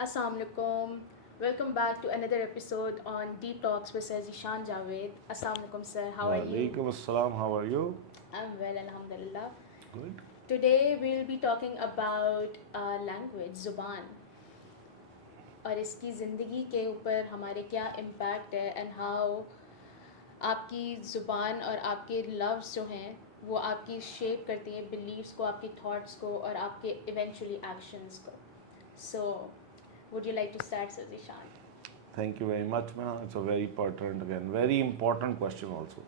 Assalamu alaikum. Welcome back to another episode on Deep Talks with Sir Zishan Javed. Assalamu alaikum sir, how are you? Walaikum assalam, how are you? I'm well, alhamdulillah. Good. Today we'll be talking about language, زبان اور اس کی زندگی کے اوپر ہمارے کیا impact ہے and how آپ کی زبان اور آپ کے لفظ جو ہیں وہ آپ کی شیپ کرتی ہیں بلیفس کو، آپ کی تھاٹس کو اور آپ کے ایونچولی ایکشنز کو. سو would you like to start, Sir Zishan? Thank you very much, man. It's a very important question also.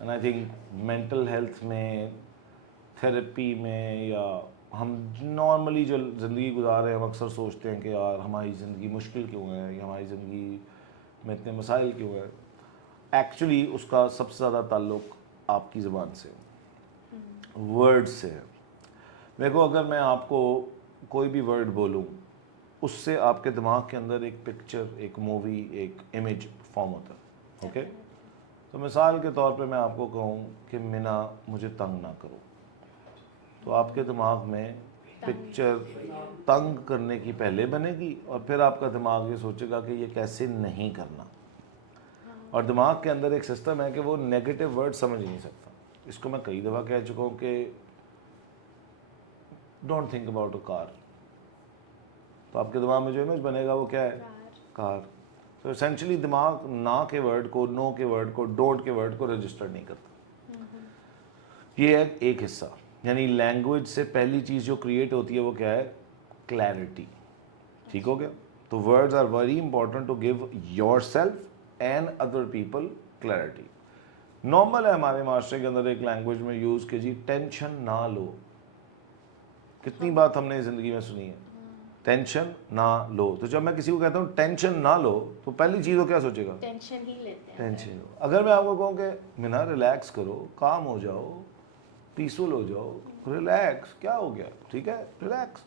And I think mental health میں تھراپی میں یا ہم نارملی جو زندگی گزار رہے ہیں ہم اکثر سوچتے ہیں کہ یار ہماری زندگی مشکل کیوں ہے یا ہماری زندگی میں اتنے مسائل کیوں ہے. ایکچولی اس کا سب سے زیادہ تعلق آپ کی زبان سے، ورڈ سے ہے. دیکھو، اگر میں آپ کو کوئی بھی ورڈ بولوں اس سے آپ کے دماغ کے اندر ایک پکچر، ایک مووی، ایک امیج فارم ہوتا ہے. اوکے، تو مثال کے طور پہ میں آپ کو کہوں کہ مینا مجھے تنگ نہ کرو، تو آپ کے دماغ میں پکچر تنگ کرنے کی پہلے بنے گی اور پھر آپ کا دماغ یہ سوچے گا کہ یہ کیسے نہیں کرنا. اور دماغ کے اندر ایک سسٹم ہے کہ وہ نیگیٹو ورڈ سمجھ نہیں سکتا. اس کو میں کئی دفعہ کہہ چکا ہوں کہ ڈونٹ تھنک اباؤٹ اے کار، تو آپ کے دماغ میں جو امیج بنے گا وہ کیا ہے؟ کار. تو اسینشلی دماغ نا کے ورڈ کو، نو کے ورڈ کو، ڈونٹ کے ورڈ کو رجسٹر نہیں کرتا. یہ ہے ایک حصہ. یعنی لینگویج سے پہلی چیز جو کریٹ ہوتی ہے وہ کیا ہے؟ کلیئرٹی. ٹھیک ہو گیا؟ تو words are very important to give yourself and other people clarity. Normal ہے ہمارے معاشرے کے اندر ایک لینگویج میں یوز کہ جی ٹینشن نہ لو. کتنی بات ہم نے زندگی میں سنی ہے، ٹینشن نہ لو. تو جب میں کسی کو کہتا ہوں ٹینشن نہ لو تو پہلی چیز وہ کیا سوچے گا؟ ٹینشن ہی لیتے ہیں. ٹینشن لو. اگر میں آپ کو کہوں کہ مینا ریلیکس کرو، کام ہو جاؤ، پیسفل ہو جاؤ، ریلیکس، کیا ہو گیا؟ ٹھیک ہے، ریلیکس.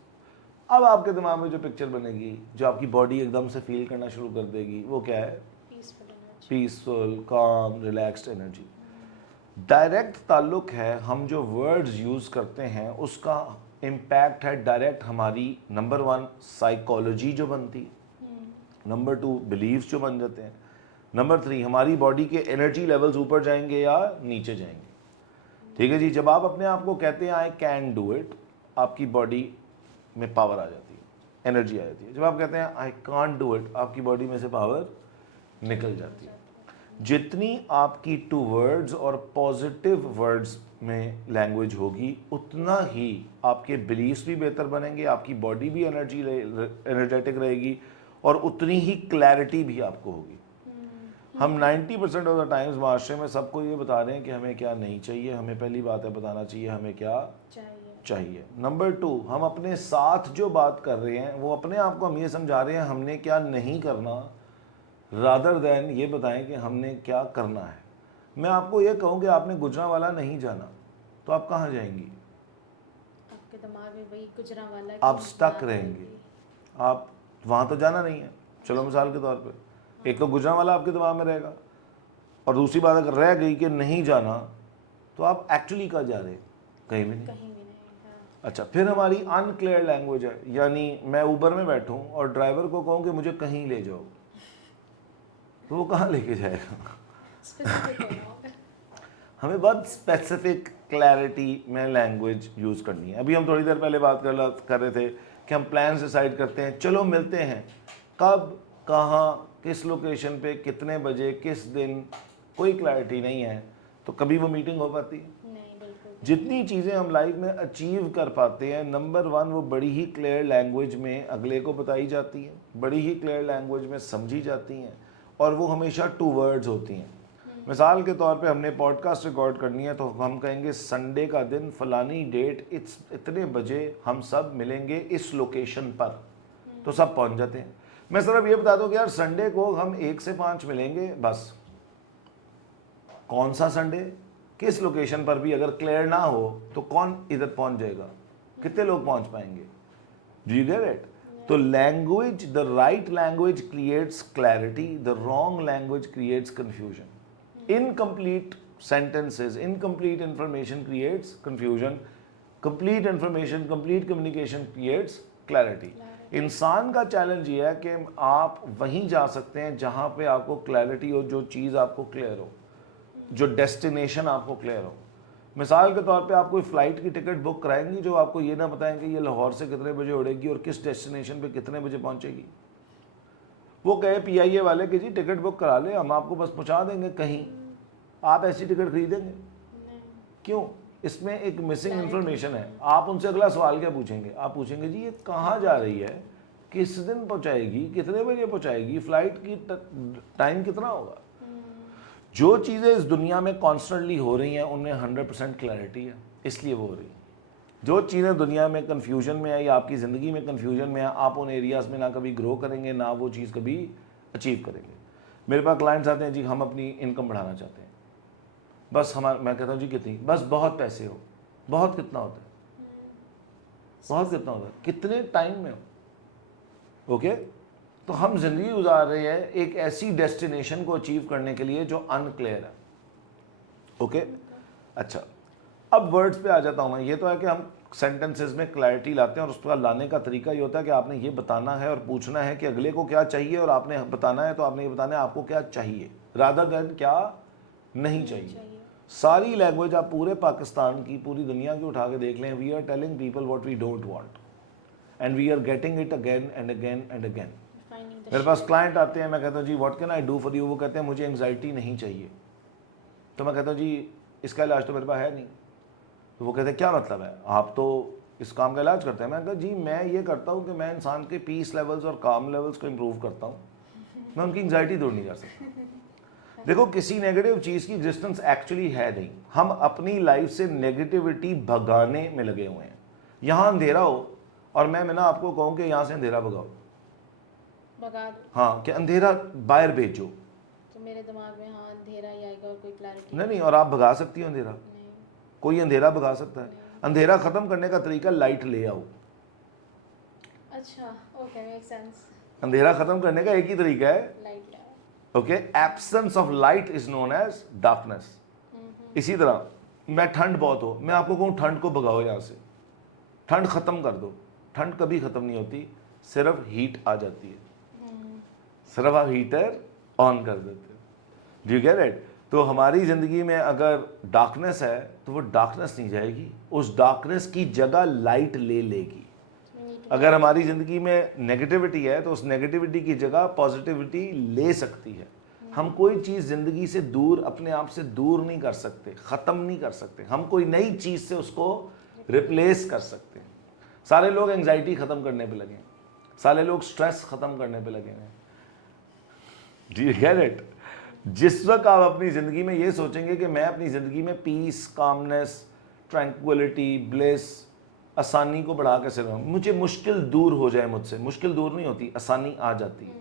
اب آپ کے دماغ میں جو پکچر بنے گی، جو آپ کی باڈی ایک دم سے فیل کرنا شروع کر دے گی، وہ کیا ہے؟ پیسفل، کام، ریلیکسڈ انرجی. ڈائریکٹ تعلق ہے ہم جو ورڈز یوز کرتے ہیں اس کا امپیکٹ ہے ڈائریکٹ ہماری نمبر 1 سائیکالوجی جو بنتی، نمبر 2 بلیفز جو بن جاتے ہیں، نمبر 3 ہماری باڈی کے انرجی لیولز اوپر جائیں گے یا نیچے جائیں گے. ٹھیک ہے جی. جب آپ اپنے آپ کو کہتے ہیں آئی کین ڈو اٹ، آپ کی باڈی میں پاور آ جاتی ہے، انرجی آ جاتی ہے. جب آپ کہتے ہیں آئی کانٹ ڈو اٹ، آپ کی باڈی میں سے پاور نکل جاتی ہے. جتنی آپ کی ٹو ورڈز اور پازیٹیو ورڈز میں لینگویج ہوگی اتنا ہی آپ کے بلیفس بھی بہتر بنیں گے، آپ کی باڈی بھی انرجیٹک رہے گی اور اتنی ہی کلیئرٹی بھی آپ کو ہوگی. ہم 90% آف دا ٹائمز معاشرے میں سب کو یہ بتا رہے ہیں کہ ہمیں کیا نہیں چاہیے. ہمیں پہلی بات ہے بتانا چاہیے ہمیں کیا چاہیے. نمبر 2 ہم اپنے ساتھ جو بات کر رہے ہیں وہ اپنے آپ کو ہم یہ سمجھا رہے ہیں ہم نے کیا نہیں کرنا، رادر دین یہ بتائیں کہ ہم نے کیا کرنا ہے. میں آپ کو یہ کہوں کہ آپ نے گجرانوالا نہیں جانا تو آپ کہاں جائیں گی؟ آپ کے دماغ میں وہی گجرانوالا آپ سٹک رہیں گے. آپ وہاں تو جانا نہیں ہے. چلو مثال کے طور پہ ایک تو گجرانوالا آپ کے دماغ میں رہے گا، اور دوسری بات اگر رہ گئی کہ نہیں جانا تو آپ ایکچولی کہاں جا رہے ہیں؟ کہیں بھی نہیں. اچھا، پھر ہماری ان کلیئر لینگویج ہے. یعنی میں اوبر میں بیٹھوں اور ڈرائیور کو کہوں کہ مجھے کہیں لے جاؤ تو وہ کہاں لے کے جائے گا؟ ہمیں بہت اسپیسیفک کلیئرٹی میں لینگویج یوز کرنی ہے. ابھی ہم تھوڑی دیر پہلے بات کر رہے تھے کہ ہم پلانس ڈیسائیڈ کرتے ہیں، چلو ملتے ہیں، کب، کہاں، کس لوکیشن پہ، کتنے بجے، کس دن، کوئی کلیئرٹی نہیں ہے تو کبھی وہ میٹنگ ہو پاتی ہے؟ جتنی چیزیں ہم لائف میں اچیو کر پاتے ہیں نمبر 1 وہ بڑی ہی کلیئر لینگویج میں اگلے کو بتائی جاتی ہیں، بڑی ہی کلیئر لینگویج میں سمجھی جاتی ہیں، اور وہ ہمیشہ 2 ورڈز ہوتی ہیں. مثال کے طور پہ ہم نے پوڈ کاسٹ ریکارڈ کرنی ہے تو ہم کہیں گے سنڈے کا دن فلانی ڈیٹ اتنے بجے ہم سب ملیں گے اس لوکیشن پر، تو سب پہنچ جاتے ہیں. میں صرف یہ بتا دوں کہ یار سنڈے کو ہم 1 سے 5 ملیں گے بس. کون سا سنڈے، کس لوکیشن پر بھی اگر کلیئر نہ ہو تو کون ادھر پہنچ جائے گا، کتنے لوگ پہنچ پائیں گے؟ Do you get it? تو language, the right language creates clarity, the wrong language creates confusion. Incomplete sentences, incomplete information creates confusion. Complete information, complete communication creates clarity. انسان کا چیلنج یہ ہے کہ آپ وہیں جا سکتے ہیں جہاں پہ آپ کو کلیئرٹی ہو, جو چیز آپ کو کلیئر ہو, جو ڈیسٹینیشن آپ کو کلیئر ہو. مثال کے طور پہ آپ کوئی فلائٹ کی ٹکٹ بک کرائیں گی جو آپ کو یہ نہ بتائیں کہ یہ لاہور سے کتنے بجے اڑے گی اور کس ڈیسٹینیشن پہ کتنے بجے پہنچے گی. وہ کہے پی آئی اے والے کہ جی ٹکٹ بک کرا لیں, ہم آپ کو بس پہنچا دیں گے کہیں, آپ ایسی ٹکٹ خریدیں گے؟ کیوں؟ اس میں ایک مسنگ انفارمیشن ہے. آپ ان سے اگلا سوال کیا پوچھیں گے؟ آپ پوچھیں گے جی یہ کہاں جا رہی ہے, کس دن پہنچائے گی, کتنے بجے پہنچائے گی, فلائٹ کی ٹائم کتنا ہوگا. جو چیزیں اس دنیا میں کانسٹنٹلی ہو رہی ہیں ان میں 100% کلیئرٹی ہے, اس لیے وہ ہو رہی ہیں. جو چیزیں دنیا میں کنفیوژن میں ہے یا آپ کی زندگی میں کنفیوژن میں ہے, آپ ان ایریاز میں نہ کبھی گرو کریں گے, نہ وہ چیز کبھی اچیو کریں گے. میرے پاس کلائنٹس آتے ہیں جی ہم اپنی انکم بڑھانا چاہتے ہیں, بس میں کہتا ہوں جی کتنی, بس بہت پیسے ہو. بہت کتنا ہوتا ہے؟ بہت کتنا ہوتا ہے؟ کتنے ٹائم میں ہو. اوکے, تو ہم زندگی گزار رہے ہیں ایک ایسی ڈیسٹینیشن کو اچیو کرنے کے لیے جو ان کلیئر ہے. اوکے, اچھا اب ورڈز پہ آ جاتا ہوں میں. یہ تو ہے کہ ہم سینٹنسز میں کلیئرٹی لاتے ہیں اور اس کا لانے کا طریقہ یہ ہوتا ہے کہ آپ نے یہ بتانا ہے اور پوچھنا ہے کہ اگلے کو کیا چاہیے, اور آپ نے بتانا ہے تو آپ نے یہ بتانا ہے آپ کو کیا چاہیے رادر دین کیا نہیں چاہیے. ساری لینگویج آپ پورے پاکستان کی, پوری دنیا کی اٹھا کے دیکھ لیں, we are telling people what we don't want and we are getting it again and again and again. میرے پاس کلائنٹ آتے ہیں, میں کہتا ہوں جی what can I do for you. وہ کہتے ہیں مجھے انگزائٹی نہیں چاہیے. تو میں کہتا ہوں جی اس کا علاج تو میرے پاس ہے نہیں. تو وہ کہتے ہیں کیا مطلب ہے, آپ تو اس کام کا علاج کرتے ہیں. میں کہا جی میں یہ کرتا ہوں کہ میں انسان کے پیس لیولز اور کام لیولز کو امپروو کرتا ہوں, میں ان کی انگزائٹی دور نہیں کر سکتا. دیکھو کسی نیگیٹو چیز کی ایگزسٹنس ایکچولی ہے نہیں, ہم اپنی لائف سے نیگیٹیوٹی بھگانے میں لگے ہوئے ہیں. یہاں اندھیرا ہو اور میں نا آپ کو کہوں کہ یہاں سے اندھیرا بھگاؤ, ہاں کہ اندھیرا باہر بھیجو, تو میرے دماغ میں ہاں اندھیرا ہی آئے گا اور کوئی کلیئرٹی نہیں. اور آپ بھگا سکتی ہو اندھیرا؟ کوئی اندھیرا بھگا سکتا ہے؟ اندھیرا ختم کرنے کا طریقہ لائٹ لے آؤ. اچھا اوکے, میک سینس. اندھیرا ختم کرنے کا ایک ہی طریقہ ہے light. Okay, absence of light is known as darkness. اسی طرح میں ٹھنڈ بہت ہو, میں آپ کو کہوں ٹھنڈ کو بھگاؤ یہاں سے, ٹھنڈ ختم کر دو. ٹھنڈ کبھی ختم نہیں ہوتی, صرف ہیٹ آ جاتی ہے, صرف آپ ہیٹر آن کر دیتے. Do you get it? تو ہماری زندگی میں اگر ڈارکنیس ہے تو وہ ڈارکنیس نہیں جائے گی, اس ڈارکنیس کی جگہ لائٹ لے لے گی. اگر ہماری زندگی میں نیگیٹیوٹی ہے تو اس نیگیٹیوٹی کی جگہ پازیٹیوٹی لے سکتی ہے. ہم کوئی چیز زندگی سے دور, اپنے آپ سے دور نہیں کر سکتے, ختم نہیں کر سکتے. ہم کوئی نئی چیز سے اس کو ریپلیس کر سکتے ہیں. سارے لوگ انگزائٹی ختم کرنے پہ لگے ہیں, سارے لوگ سٹریس ختم کرنے پہ لگے ہیں. Do you get it? جس وقت آپ اپنی زندگی میں یہ سوچیں گے کہ میں اپنی زندگی میں پیس, کامنس, ٹرینکولیٹی, بلیس, آسانی کو بڑھا کے چل رہا ہوں, مجھے مشکل دور ہو جائے مجھ سے, مشکل دور نہیں ہوتی, آسانی آ جاتی ہے.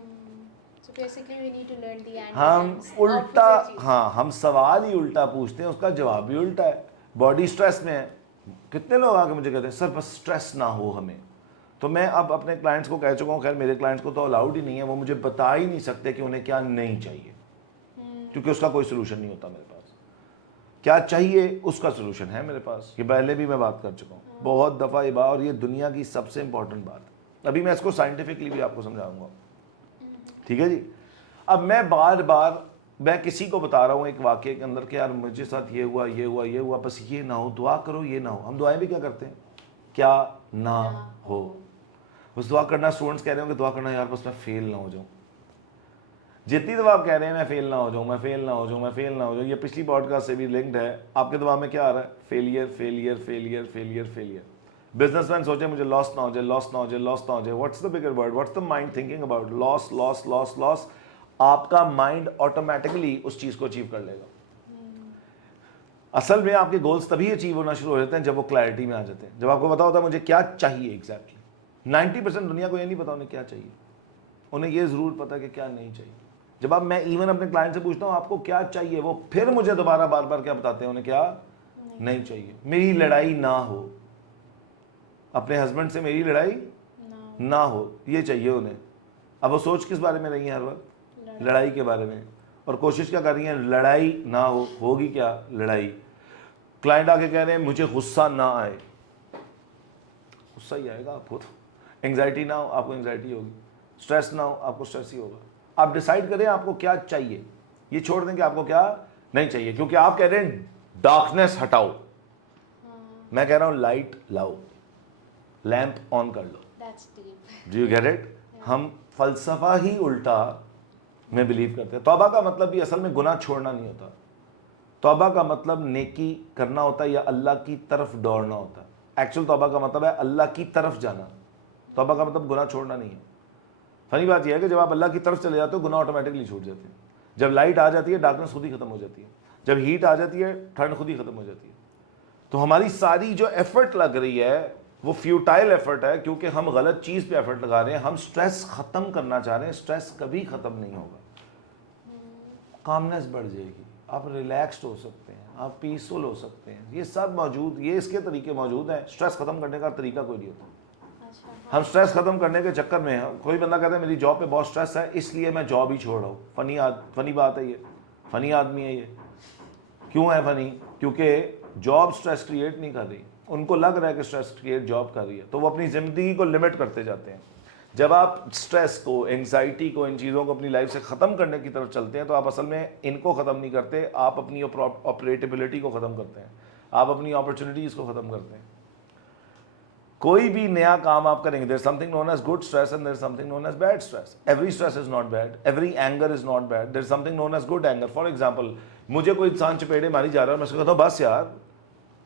ہم الٹا, ہاں ہم سوال ہی الٹا پوچھتے ہیں, اس کا جواب بھی الٹا ہے. باڈی سٹریس میں ہے, کتنے لوگ آ کے مجھے کہتے ہیں سر بس سٹریس نہ ہو ہمیں. تو میں اب اپنے کلائنٹس کو کہہ چکا ہوں, خیر میرے کلائنٹس کو تو الاؤڈ ہی نہیں ہے, وہ مجھے بتا ہی نہیں سکتے کہ انہیں کیا نہیں چاہیے, کیونکہ اس کا کوئی سلوشن نہیں ہوتا میرے پاس. کیا چاہیے اس کا سلوشن ہے میرے پاس, یہ پہلے بھی میں بات کر چکا ہوں بہت دفعہ یہ بات, اور یہ دنیا کی سب سے امپورٹنٹ بات ہے. ابھی میں اس کو سائنٹیفکلی بھی آپ کو سمجھاؤں گا, ٹھیک ہے جی. اب میں بار بار میں کسی کو بتا رہا ہوں ایک واقعے کے اندر کہ یار مجھے ساتھ یہ ہوا, یہ ہوا, یہ ہوا, بس یہ نہ ہو, دعا کرو یہ نہ ہو. ہم دعائیں بھی کیا کرتے ہیں, کیا نہ ہو. بس دعا کرنا, اسٹوڈنٹس کہہ رہے ہوں کہ دعا کرنا یار بس میں فیل نہ ہو جاؤں. جتنی دفعہ آپ کہہ رہے ہیں میں فیل نہ ہو جاؤں, میں فیل نہ ہو جاؤں, میں فیل نہ ہو جاؤں, یہ پچھلی پوڈ کاسٹ سے بھی لنکڈ ہے, آپ کے دماغ میں کیا آ رہا ہے؟ Failure, failure, failure, failure, failure. Business man سوچے مجھے لاس نہ ہو جائے, لاس نہ ہو جائے, لاس نہ ہو جائے. What's the bigger word, what's the mind thinking about loss, loss, loss, loss. آپ کا مائنڈ آٹومیٹکلی اس چیز کو اچیو کر لے گا. اصل میں آپ کے گولز تبھی اچیو ہونا شروع ہو جاتے ہیں جب وہ کلیئرٹی میں آ جاتے ہیں, جب آپ کو پتا ہوتا ہے مجھے کیا چاہیے ایگزیکٹلی. 90% دنیا کو یہ نہیں پتا انہیں کیا چاہیے, انہیں یہ ضرور پتا کہ کیا نہیں چاہیے. جب آپ, میں ایون اپنے کلائنٹ سے پوچھتا ہوں آپ کو کیا چاہیے, وہ پھر مجھے دوبارہ بار بار کیا بتاتے ہیں, انہیں کیا نہیں چاہیے. میری لڑائی نہ ہو, اپنے ہسبینڈ سے میری لڑائی نہ ہو, یہ چاہیے انہیں. اب وہ سوچ کس بارے میں رہی ہیں ہر وقت؟ لڑائی کے بارے میں, اور کوشش کیا کر رہی ہیں, لڑائی نہ ہو. ہوگی کیا لڑائی. کلائنٹ آ کے کہہ رہے ہیں مجھے غصہ نہ آئے. غصہ ہی آئے گا آپ کو, انگزائٹی نہ ہو آپ کو انگزائٹی ہوگی, اسٹریس نہ ہو آپ کو اسٹریس ہی ہوگا. آپ ڈیسائیڈ کریں آپ کو کیا چاہیے, یہ چھوڑ دیں کہ آپ کو کیا نہیں چاہیے, کیونکہ آپ کہہ رہے ہیں ڈارکنیس ہٹاؤ, میں کہہ رہا ہوں لائٹ لاؤ, لیمپ آن کر لو. That's deep. Do you get it? ہم فلسفہ ہی الٹا میں بلیو کرتے ہیں. توبہ کا مطلب بھی اصل میں گناہ چھوڑنا نہیں ہوتا, توبہ کا مطلب نیکی کرنا ہوتا ہے یا اللہ کی طرف دوڑنا ہوتا ہے. ایکچوئل توبہ کا مطلب ہے اللہ کی طرف جانا, توبہ کا مطلب گناہ چھوڑنا نہیں ہے. فنی بات یہ ہے کہ جب آپ اللہ کی طرف چلے جاتے ہو گناہ آٹومیٹکلی چھوٹ جاتے ہیں. جب لائٹ آ جاتی ہے ڈارکنس خود ہی ختم ہو جاتی ہے, جب ہیٹ آ جاتی ہے ٹھنڈ خود ہی ختم ہو جاتی ہے. تو ہماری ساری جو ایفرٹ لگ رہی ہے وہ فیوٹائل ایفرٹ ہے, کیونکہ ہم غلط چیز پہ ایفرٹ لگا رہے ہیں. ہم سٹریس ختم کرنا چاہ رہے ہیں, سٹریس کبھی ختم نہیں ہوگا. کامنس بڑھ جائے گی, آپ ریلیکسڈ ہو سکتے ہیں, آپ پیسفل ہو سکتے ہیں. یہ سب موجود, یہ اس کے طریقے موجود ہیں. سٹریس ختم کرنے کا طریقہ کوئی نہیں ہوتا. ہم سٹریس ختم کرنے کے چکر میں ہیں. کوئی بندہ کہتا ہے میری جاب پہ بہت سٹریس ہے اس لیے میں جاب ہی چھوڑ رہا ہوں. فنی بات ہے, یہ فنی آدمی ہے. یہ کیوں ہے فنی؟ کیونکہ جاب سٹریس کریٹ نہیں کر رہی, ان کو لگ رہا ہے کہ سٹریس کریٹ جاب کر رہی ہے, تو وہ اپنی زندگی کو لمٹ کرتے جاتے ہیں. جب آپ سٹریس کو, انگزائٹی کو, ان چیزوں کو اپنی لائف سے ختم کرنے کی طرف چلتے ہیں تو آپ اصل میں ان کو ختم نہیں کرتے, آپ اپنی آپریٹیبلٹی کو ختم کرتے ہیں, آپ اپنی اپرچونیٹیز کو ختم کرتے ہیں. کوئی بھی نیا کام آپ کریں گے, there something known as good stress and there something known as bad stress. Every stress is not bad, every anger is not bad, there something known as good anger. For example, مجھے کوئی انسان چپیڑے ماری جا رہا ہے, میں اس کو کہتا ہوں بس یار,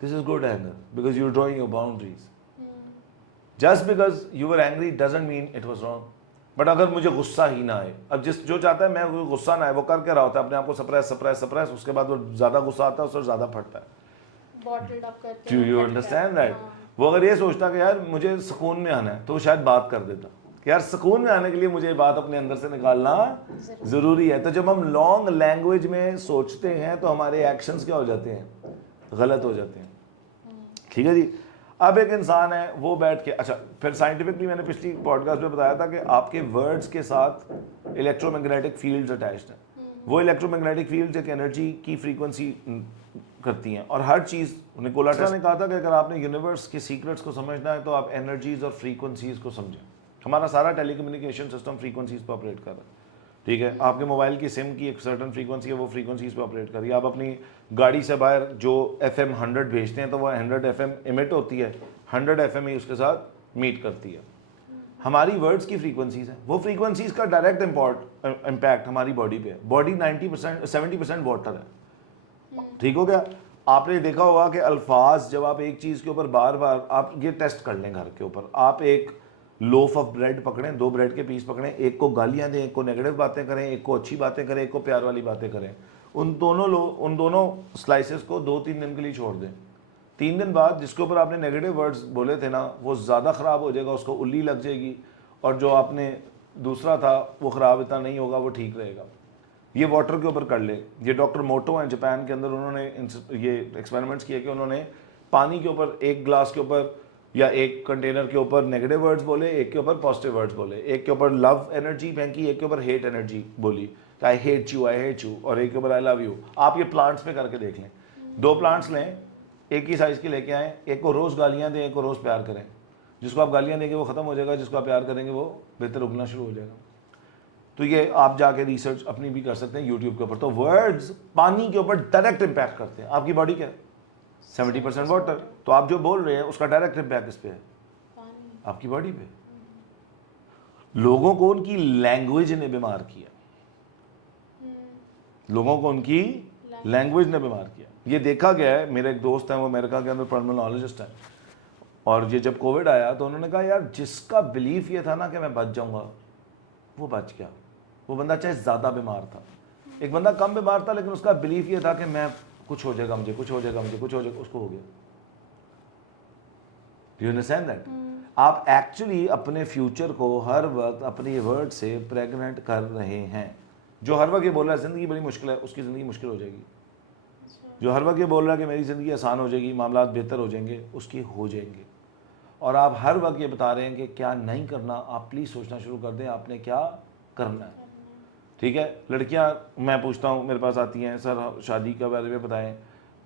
this is good anger because you are drawing your boundaries. Just because you are angry doesn't mean it was wrong. But اگر مجھے غصہ ہی نہ آئے, اب جو چاہتا ہے میں غصہ نہ آئے وہ کر کے رہا ہوتا ہے اپنے آپ کو سپریس, اس کے بعد وہ زیادہ غصہ آتا ہے, اس سے زیادہ پھٹتا ہے. Bottled up کرتے ڈو ہیں, یو پھٹتا ہے. Understand that? وہ اگر یہ سوچتا کہ یار مجھے سکون میں آنا ہے تو وہ شاید بات کر دیتا کہ یار سکون میں آنے کے لیے مجھے یہ بات اپنے اندر سے نکالنا ضروری ہے. تو جب ہم لانگ لینگویج میں سوچتے ہیں تو ہمارے ایکشنز کیا ہو جاتے ہیں, غلط ہو جاتے ہیں. ٹھیک ہے جی. اب ایک انسان ہے وہ بیٹھ کے, اچھا پھر سائنٹیفکلی میں نے پچھلی پوڈ کاسٹ میں بتایا تھا کہ آپ کے ورڈز کے ساتھ الیکٹرو میگنیٹک فیلڈز اٹیچڈ ہیں. وہ الیکٹرو میگنیٹک فیلڈز ایک انرجی کی فریکوینسی کرتی ہیں, اور ہر چیز, نکولا ٹیسلا نے کہا تھا کہ اگر آپ نے یونیورس کے سیکرٹس کو سمجھنا ہے تو آپ انرجیز اور فریکوینسیز کو سمجھیں. ہمارا سارا ٹیلی کمیونیکیشن سسٹم فریکوینسیز پہ آپریٹ کر رہا ہے. ٹھیک ہے, آپ کے موبائل کی سم کی ایک سرٹن فریکوینسی ہے, وہ فریکوینسیز پہ آپریٹ کر رہی ہے. آپ اپنی گاڑی سے باہر جو FM 100 بھیجتے ہیں تو وہ 100 FM ایمٹ ہوتی ہے, 100 FM ہی اس کے ساتھ میٹ کرتی ہے. ہماری ورڈز کی فریکوینسیز ہیں, وہ فریکوینسیز کا ڈائریکٹ امپیکٹ ہماری باڈی پہ ہے. باڈی 70% واٹر ہے. ٹھیک ہو گیا. آپ نے دیکھا ہوگا کہ الفاظ, جب آپ ایک چیز کے اوپر بار بار, آپ یہ ٹیسٹ کر لیں گھر کے اوپر, آپ ایک لوف آف بریڈ پکڑیں, 2 بریڈ کے پیس پکڑیں, ایک کو گالیاں دیں, ایک کو نیگیٹو باتیں کریں, ایک کو اچھی باتیں کریں, ایک کو پیار والی باتیں کریں. ان دونوں سلائسز کو 2-3 دن کے لیے چھوڑ دیں. 3 دن بعد جس کے اوپر آپ نے نیگیٹو ورڈز بولے تھے نا وہ زیادہ خراب ہو جائے گا, اس کو الی لگ جائے گی, اور جو آپ نے دوسرا تھا وہ خراب اتنا نہیں ہوگا, وہ ٹھیک رہے گا. یہ واٹر کے اوپر کر لیں. یہ ڈاکٹر موٹو ہیں جاپان کے اندر, انہوں نے یہ ایکسپیریمنٹس کیے کہ انہوں نے پانی کے اوپر, ایک گلاس کے اوپر یا ایک کنٹینر کے اوپر نیگیٹو ورڈز بولے, ایک کے اوپر پازیٹیو ورڈز بولے, ایک کے اوپر لو انرجی پھینکی, ایک کے اوپر ہیٹ انرجی بولی کہ آئی ہیٹ یو, اور ایک کے اوپر آئی لو یو. آپ یہ پلانٹس پہ کر کے دیکھ لیں. 2 پلانٹس لیں, ایک ہی سائز کے لے کے آئیں, ایک کو روز گالیاں دیں, ایک کو روز پیار کریں. جس کو آپ گالیاں دیں گے وہ ختم ہو جائے گا, جس کو آپ پیار کریں گے وہ بہتر اگنا شروع ہو جائے گا. تو یہ آپ جا کے ریسرچ اپنی بھی کر سکتے ہیں یوٹیوب کے اوپر. تو ورڈز پانی کے اوپر ڈائریکٹ امپیکٹ کرتے ہیں. آپ کی باڈی کیا ہے, 70% واٹر, تو آپ جو بول رہے ہیں اس کا ڈائریکٹ امپیکٹ اس پہ ہے, آپ کی باڈی پہ. لوگوں کو ان کی لینگویج نے بیمار کیا, لوگوں کو ان کی لینگویج نے بیمار کیا. یہ دیکھا گیا ہے. میرے ایک دوست ہیں, وہ امریکہ کے اندر پلمونالوجسٹ ہیں, اور یہ جب کووڈ آیا تو انہوں نے کہا یار جس کا بلیف یہ تھا نا کہ میں بچ جاؤں گا وہ بچ گیا. وہ بندہ چاہے زیادہ بیمار تھا, ایک بندہ کم بیمار تھا لیکن اس کا بلیف یہ تھا کہ میں کچھ ہو جائے گا, مجھے کچھ ہو جائے گا, مجھے کچھ ہو جائے گا, اس کو ہو گیا. Do you understand that? آپ ایکچولی اپنے فیوچر کو ہر وقت اپنی ورڈ سے پریگننٹ کر رہے ہیں. جو ہر وقت یہ بول رہا ہے زندگی بڑی مشکل ہے, اس کی زندگی مشکل ہو جائے گی. جو ہر وقت یہ بول رہا ہے کہ میری زندگی آسان ہو جائے گی, معاملات بہتر ہو جائیں گے, اس کی ہو جائیں گے. اور آپ ہر وقت یہ بتا رہے ہیں کہ کیا نہیں کرنا, آپ پلیز سوچنا شروع کر دیں آپ نے کیا کرنا ہے. ٹھیک ہے. لڑکیاں میں پوچھتا ہوں, میرے پاس آتی ہیں, سر شادی کے بارے میں بتائیں,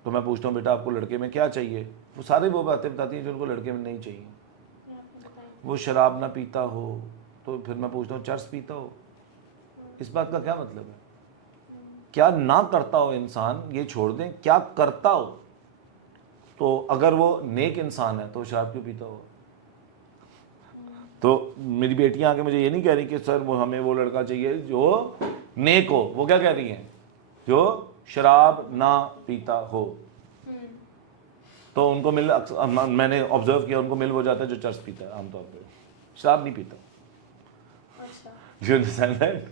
تو میں پوچھتا ہوں بیٹا آپ کو لڑکے میں کیا چاہیے, وہ سارے وہ باتیں بتاتی ہیں جو ان کو لڑکے میں نہیں چاہیے. وہ شراب نہ پیتا ہو تو پھر میں پوچھتا ہوں چرس پیتا ہو؟ اس بات کا کیا مطلب ہے؟ کیا نہ کرتا ہو انسان یہ چھوڑ دیں, کیا کرتا ہو. تو اگر وہ نیک انسان ہے تو وہ شراب کیوں پیتا ہو؟ تو میری بیٹیاں آ کے مجھے یہ نہیں کہہ رہی کہ سر وہ ہمیں وہ لڑکا چاہیے جو نیک ہو. وہ کیا کہہ رہی ہیں؟ جو شراب نہ پیتا ہو. تو ان کو میں نے آبزرو کیا ان کو مل ہو جاتا ہے جو چرس پیتا ہے عام طور پہ, شراب نہیں پیتا. You understand that?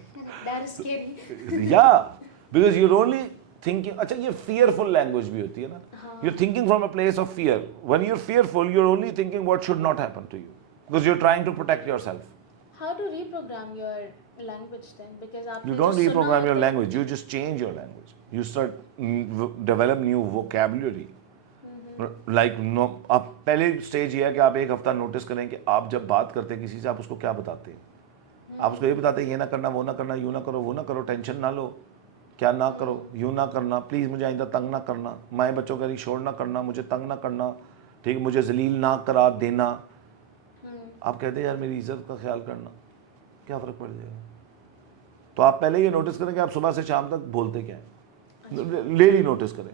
That is scary. Yeah, because you're only thinking, اچھا یہ fearful language بھی ہوتی ہے نا. You're thinking from a place of fear. When you're fearful, you're only thinking what should not happen to you. Because you're trying to protect yourself. How to reprogram your language then? Because آپ You نے don't جو سنا reprogram your ہوتا ہے. language, you just change your language. You start develop new vocabulary. Like no, آپ پہلے stage یہ ہے کہ آپ ایک ہفتہ نوٹس کریں کہ آپ جب بات کرتے ہیں کسی سے آپ اس کو کیا بتاتے ہیں. آپ اس کو یہ بتاتے ہیں یہ نہ کرنا, وہ نہ کرنا, یوں نہ کرو, وہ نہ کرو, ٹینشن نہ لو, کیا نہ کرو, یوں نہ کرنا, پلیز مجھے آئندہ تنگ نہ کرنا, مائیں بچوں کا شور نہ کرنا, مجھے تنگ نہ کرنا, ٹھیک, مجھے ذلیل نہ کرا دینا. آپ کہتے ہیں یار میری عزت کا خیال کرنا, کیا فرق پڑ جائے گا؟ تو آپ پہلے یہ نوٹس کریں کہ آپ صبح سے شام تک بولتے کیا ہیں, ڈیلی نوٹس کریں.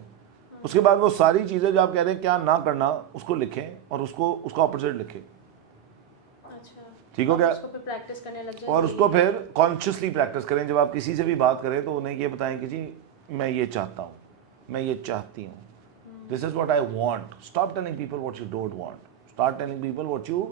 اس کے بعد وہ ساری چیزیں جو آپ کہہ رہے ہیں کیا نہ کرنا اس کو لکھیں اور اس کا اپوزٹ لکھیں. ٹھیک ہو گیا؟ اور اس کو پھر کانشیسلی پریکٹس کریں. جب آپ کسی سے بھی بات کریں تو انہیں یہ بتائیں کہ جی میں یہ چاہتا ہوں, میں یہ چاہتی ہوں, this is what I want. Stop telling people what you don't want, start telling people what you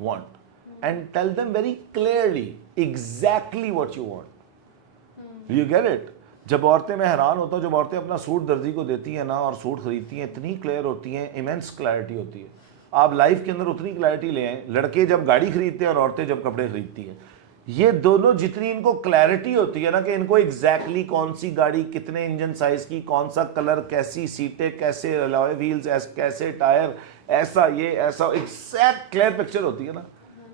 want and tell them very clearly exactly what you want. You get it? جب عورتیں, میں حیران ہوتا ہوں جب عورتیں اپنا سوٹ درزی کو دیتی ہیں نا اور سوٹ خریدتی ہیں, اتنی کلیئر ہوتی ہیں, ایمنس کلیئرٹی ہوتی ہے. آپ لائف کے اندر اتنی کلیئرٹی لے آئیں. لڑکے جب گاڑی خریدتے ہیں اور عورتیں جب کپڑے خریدتی ہیں, یہ دونوں جتنی ان کو کلیئرٹی ہوتی ہے نا کہ ان کو ایگزیکٹلی کون سی گاڑی, کتنے انجن سائز کی, کون سا کلر, کیسی سیٹیں, کیسے الوائے ویلز, کیسے ٹائر, ایسا یہ ایسا, ایگزیکٹ کلیئر پکچر ہوتی ہے نا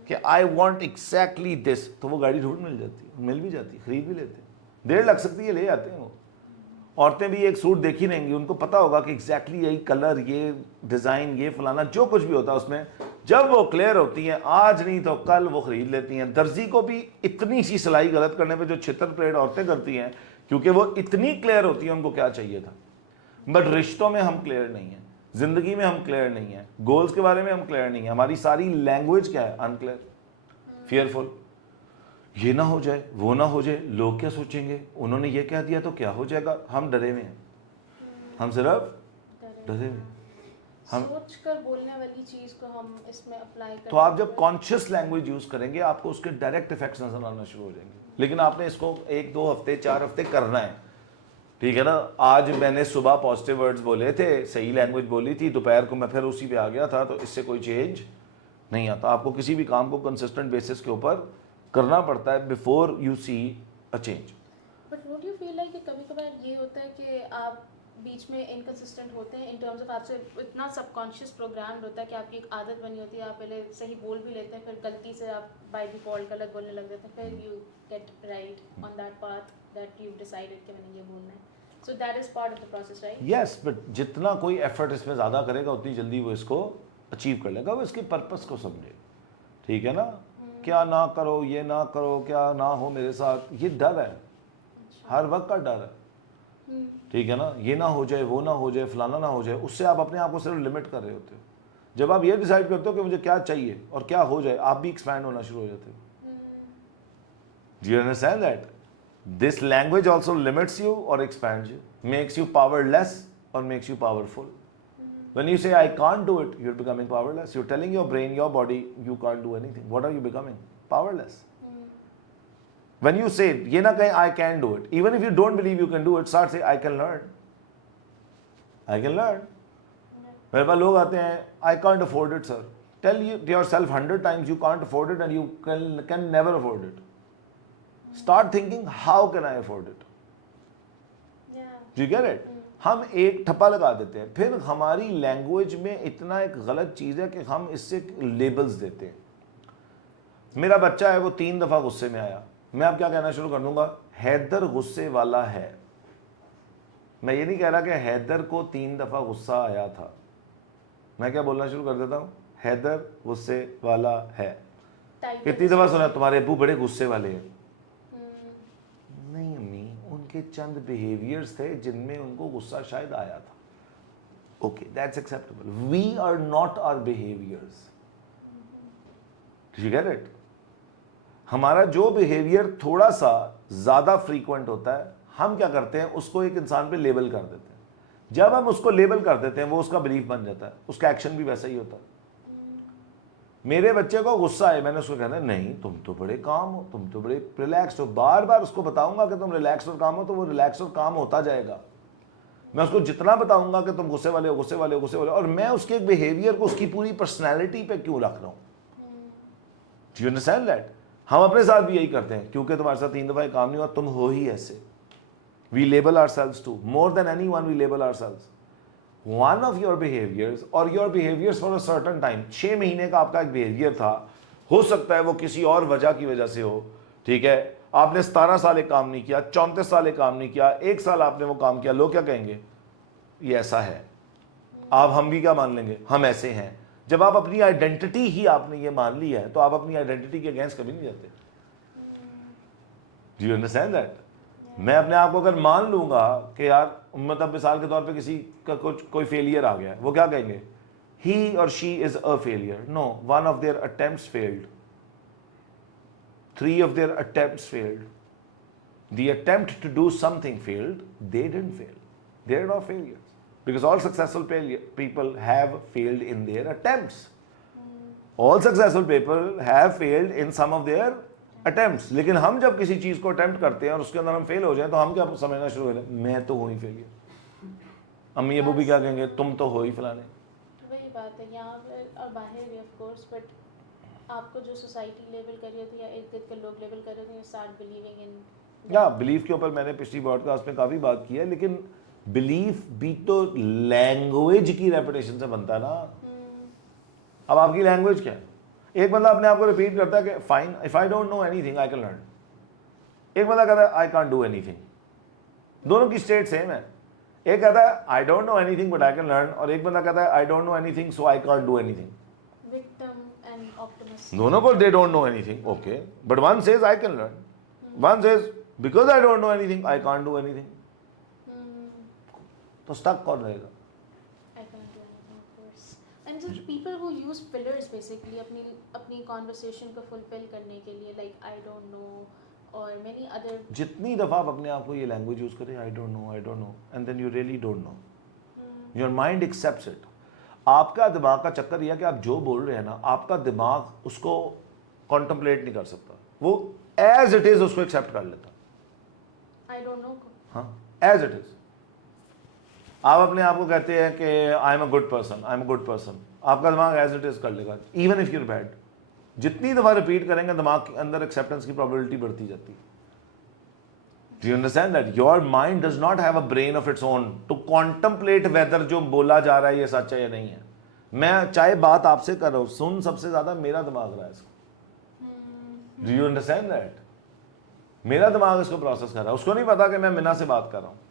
کہ آئی وانٹ ایگزیکٹلی دس, تو وہ گاڑی ڈھونڈ مل جاتی ہے, مل بھی جاتی ہے, خرید بھی لیتے ہیں. دیر لگ سکتی ہے, لے آتے ہیں وہ. عورتیں بھی ایک سوٹ دیکھی رہیں گی, ان کو پتا ہوگا کہ ایگزیکٹلی یہی کلر, یہ ڈیزائن, یہ فلانا, جو کچھ بھی ہوتا ہے اس میں, جب وہ کلیئر ہوتی ہیں آج نہیں تو کل وہ خرید لیتی ہیں. درزی کو بھی اتنی سی سلائی غلط کرنے پہ جو چھتر پریڈ عورتیں کرتی ہیں کیونکہ وہ اتنی کلیئر ہوتی ہیں ان کو کیا چاہیے تھا. بٹ رشتوں میں ہم کلیئر نہیں ہیں, زندگی میں ہم کلیئر نہیں ہیں, گولز کے بارے میں ہم کلیئر نہیں ہیں. ہماری ساری لینگویج کیا ہے؟ Unclear, fearful. یہ نہ ہو جائے, وہ نہ ہو جائے, لوگ کیا سوچیں گے, انہوں نے یہ کہہ دیا تو کیا ہو جائے گا. ہم ڈرے ہوئے ہیں, ہم صرف ڈرے ہوئے. سوچ کر بولنے والی چیز کو ہم اس میں اپلائی کریں. تو آپ جب کانشیس لینگویج یوز کریں گے آپ کو اس کے ڈائریکٹ افیکٹس نظر آنا شروع ہو جائیں گے. لیکن آپ نے اس کو 1-2 ہفتے 4 ہفتے کرنا ہے, ٹھیک ہے نا. آج میں نے صبح پازیٹیو ورڈز بولے تھے, صحیح لینگویج بولی تھی, دوپہر کو میں پھر اسی پہ آ گیا تھا, تو اس سے کوئی چینج نہیں آتا. آپ کو کسی بھی کام کو کنسسٹنٹ بیسس کے اوپر کرنا پڑتا ہے before you see a change. But would you feel like کہ کبھی کبھار یہ ہوتا ہے کہ آپ بیچ میں انکنسسٹنٹ ہوتے ہیں ان ٹرمز آف, آپ سے اتنا سب کانشیس پروگرامڈ ہوتا ہے کہ آپ کی ایک عادت بنی ہوتی ہے, آپ پہلے صحیح بول بھی لیتے ہیں, پھر غلطی سے آپ بائی ڈیفالٹ غلط بولنے لگ جاتے ہیں, پھر you get right on that path that you decided کہ میں نے یہ بولنا ہے. So that is part of the process, right? Yes, but جتنا کوئی ایفرٹ اس میں زیادہ کرے گا اتنی جلدی وہ اس کو اچیو کر لے گا. وہ اس کے پرپس کو سمجھے, ٹھیک ہے نا. کیا نہ کرو, یہ نہ کرو, کیا نہ ہو میرے ساتھ, یہ ڈر ہے, ہر وقت کا ڈر ہے, ٹھیک ہے نا. یہ نہ ہو جائے, وہ نہ ہو جائے, فلانا نہ ہو جائے, اس سے آپ اپنے آپ کو صرف لمٹ کر رہے ہوتے ہو. جب آپ یہ ڈیسائیڈ کرتے ہو کہ مجھے کیا چاہیے اور کیا ہو جائے, آپ بھی ایکسپینڈ ہونا شروع ہو جاتے ہو. Do you understand that? This language also limits you or expands you, makes you powerless or makes you powerful. When you say I can't do it, you're becoming powerless. You're telling your brain, your body, you can't do anything. What are you becoming? Powerless. When you say یہ نہ کہیں I can do it, even if you don't believe you can do it, start say I can learn. I can learn. میرے پاس لوگ آتے ہیں I can't afford it, sir. Tell yourself 100 times you can't afford it and you can never afford it. Start thinking how can I afford it. Do you get it? ہم ایک ٹھپا لگا دیتے ہیں. پھر ہماری لینگویج میں اتنا ایک غلط چیز ہے کہ ہم اس سے لیبلز دیتے ہیں. میرا بچہ ہے وہ 3 دفعہ غصے میں آیا, میں اب کیا کہنا شروع کر دوں گا, حیدر غصے والا ہے. میں یہ نہیں کہہ رہا کہ حیدر کو 3 دفعہ غصہ آیا تھا, میں کیا بولنا شروع کر دیتا ہوں, حیدر غصے والا ہے. کتنی دفعہ سنا تمہارے ابو بڑے غصے والے ہیں. نہیں امی, ان کے چند بیہیویئرز تھے جن میں ان کو غصہ شاید آیا تھا. Okay, that's acceptable. We are not our behaviours. Did you get it؟ ہمارا جو بیہیویئر تھوڑا سا زیادہ فریکوینٹ ہوتا ہے, ہم کیا کرتے ہیں, اس کو ایک انسان پہ لیبل کر دیتے ہیں. جب ہم اس کو لیبل کر دیتے ہیں وہ اس کا بلیف بن جاتا ہے, اس کا ایکشن بھی ویسا ہی ہوتا ہے. میرے بچے کو غصہ آئے, میں نے اس کو کہنا نہیں تم تو بڑے کام ہو, تم تو بڑے ریلیکسڈ ہو. بار بار اس کو بتاؤں گا کہ تم ریلیکسڈ اور کام ہو تو وہ ریلیکسڈ اور کام ہوتا جائے گا. میں اس کو جتنا بتاؤں گا کہ تم غصے والے ہو, غصے والے ہو, غصے والے ہو, اور میں اس کے ایک بیہیویئر کو اس کی پوری پرسنالٹی پہ کیوں رکھ رہا ہوں. Do you understand that؟ ہم اپنے ساتھ بھی یہی کرتے ہیں, کیونکہ تمہارے ساتھ 3 دفعہ یہ کام نہیں ہوا, تم ہو ہی ایسے. We label ourselves too. More than anyone we label ourselves. One of your behaviors or your behaviors for a certain time, 6 مہینے کا آپ کا ایک بیہیویئر تھا, ہو سکتا ہے وہ کسی اور وجہ کی وجہ سے ہو, ٹھیک ہے. آپ نے 17 سال ایک کام نہیں کیا, 34 سال ایک کام نہیں کیا, 1 سال آپ نے وہ کام کیا, لوگ کیا کہیں گے, یہ ایسا ہے. آپ ہم بھی کیا مان لیں گے, ہم ایسے ہیں. جب آپ اپنی آئیڈینٹی ہی آپ نے یہ مان لی ہے تو آپ اپنی آئیڈینٹی کے اگینسٹ کبھی نہیں جاتے. Do you understand that؟ میں اپنے آپ کو اگر مان لوں گا کہ یار مطلب مثال کے طور پہ کسی کا کوئی فیلئر آ گیا ہے, وہ کیا کہیں گے, he or she is a failure. No, one of their attempts failed. 3 of their attempts failed. The attempt to do something failed. They didn't fail. They are not failures. Because all successful people have failed in their attempts. All successful people have failed in some of their attempts. لیکن ہم جب کسی چیز کو attempt کرتے ہیں اور اس کے اندر ہم فیل ہو جائیں تو ہم کیا سمجھنا شروع ہو جائیں, میں تو ہوں ہی فیلئر. امی ابو بھی کیا کہیں گے, تم تو ہو ہی فلانے. وہی بات ہے یہاں پر اور باہر بھی آف کورس, بٹ آپ کو جو سوسائٹی لیبل کر رہی ہوتی ہے یا ارد گرد کے لوگ لیبل کر رہے ہوتے ہیں, یو اسٹارٹ بلیونگ ان. یا بلیف کے اوپر میں نے پچھلی براڈ کاسٹ میں کافی بات کی ہے, لیکن بلیف بھی تو لینگویج کی ریپوٹیشن سے بنتا ہے نا. اب آپ کی لینگویج کیا ہے؟ ایک بندہ اپنے آپ کو ریپیٹ کرتا ہے کہ fine if I don't know anything I can learn. ایک بندہ کہتا ہے I can't do anything. دونوں کی اسٹیٹ سیم ہے. ایک کہتا ہے I don't know anything but I can learn, اور ایک بندہ کہتا ہے I don't know anything so I can't do anything. Victim and optimist. دونوں کو they don't know anything, okay, but one says I can learn, one says because I don't know anything I can't do anything. تو stick کون رہے گا؟ And so people who use fillers basically اپنی conversation کو fulfill کرنے کے لیے, like I don't know اور many other. جتنی دفعہ آپ اپنے آپ کو یہ لینگویج یوز کریں, I don't know, and then you really don't know. Your mind accepts it. آپ کا دماغ کا چکر یہ ہے کہ آپ جو بول رہے ہیں نا, آپ کا دماغ اس کو contemplate نہیں کر سکتا, وہ as it is اس کو accept کر لیتا. I don't know. ہاں, as it is. آپ اپنے آپ کو کہتے ہیں کہ I am a good person, I am a good person, آپ کا دماغ ایز اٹ از کر لے گا even if you are bad. جتنی دفعہ ریپیٹ کریں گے دماغ کے اندر ایکسیپٹنس کی پرابیبلٹی بڑھتی جاتی ہے. Do you understand that your mind does not have a brain of its own to contemplate whether جو بولا جا رہا ہے یہ سچ ہے یا نہیں ہے. میں چاہے بات آپ سے کر رہا ہوں, سن سب سے زیادہ میرا دماغ رہا ہے اس کو. Do you understand that? میرا دماغ اس کو پروسیس کر رہا ہے. اس کو نہیں پتا کہ میں منا سے بات کر رہا ہوں.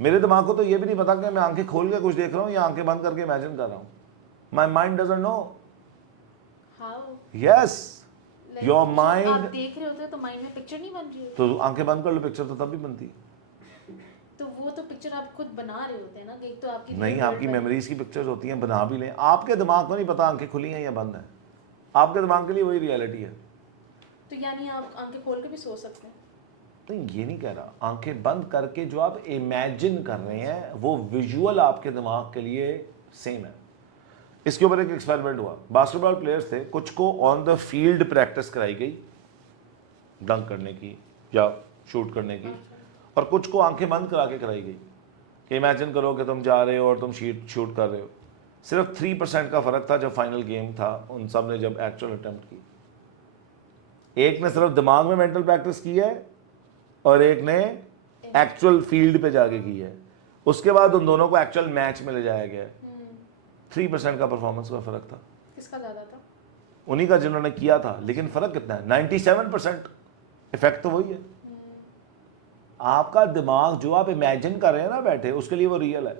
میرے دماغ کو تو یہ بھی نہیں پتا کہ میں آنکھیں کھول کے کچھ دیکھ رہا ہوں یا آنکھیں بند کر کے امیجن کر رہا ہوں. My mind doesn't know. How? Yes, Like, your جب مائنڈ. آپ دیکھ رہے ہوتے ہیں تو مائنڈ میں پکچر نہیں بن رہی ہوتی, تو آنکھیں بند کر لو, پکچر تو تب بھی بنتی. تو وہ تو پکچر آپ خود بنا رہے ہوتے ہیں نا, ایک تو آپ کی نہیں, آپ کی میموریز کی پکچرز ہوتی ہیں, بنا بھی لیں. آپ کے دماغ کو نہیں پتا آنکھیں کھلی ہیں یا بند ہیں. آپ کے دماغ کے لیے وہی ریئلٹی ہے. تو یعنی آپ آنکھیں کھول کے بھی سو سکتے ہیں. نہیں, یہ نہیں کہہ رہا. آنکھیں بند کر کے جو آپ امیجن کر رہے ہیں وہ ویژول آپ کے دماغ کے لیے سیم ہے. اس کے اوپر ایک ایکسپیریمنٹ ہوا. باسکٹ بال پلیئرس تھے, کچھ کو آن دا فیلڈ پریکٹس کرائی گئی ڈنک کرنے کی یا شوٹ کرنے کی, اور کچھ کو آنکھیں بند کرا کے کرائی گئی کہ امیجن کرو کہ تم جا رہے ہو اور تم شوٹ کر رہے ہو. صرف 3% کا فرق تھا جب فائنل گیم تھا, ان سب نے جب ایکچوئل اٹیمپٹ کی. ایک نے صرف دماغ میں مینٹل پریکٹس کی ہے اور ایک نے ایکچوئل فیلڈ پہ جا کے کی ہے. اس کے بعد ان دونوں کو ایکچوئل میچ میں لے جایا گیا. 3% کا پرفارمنس کا فرق تھا. کس کا زیادہ تھا؟ انہی کا جنہوں نے کیا تھا. لیکن فرق کتنا ہے؟ 97% افیکٹ تو وہی ہے. آپ کا دماغ جو آپ امیجن کر رہے ہیں نا بیٹھے, اس کے لیے وہ ریئل ہے.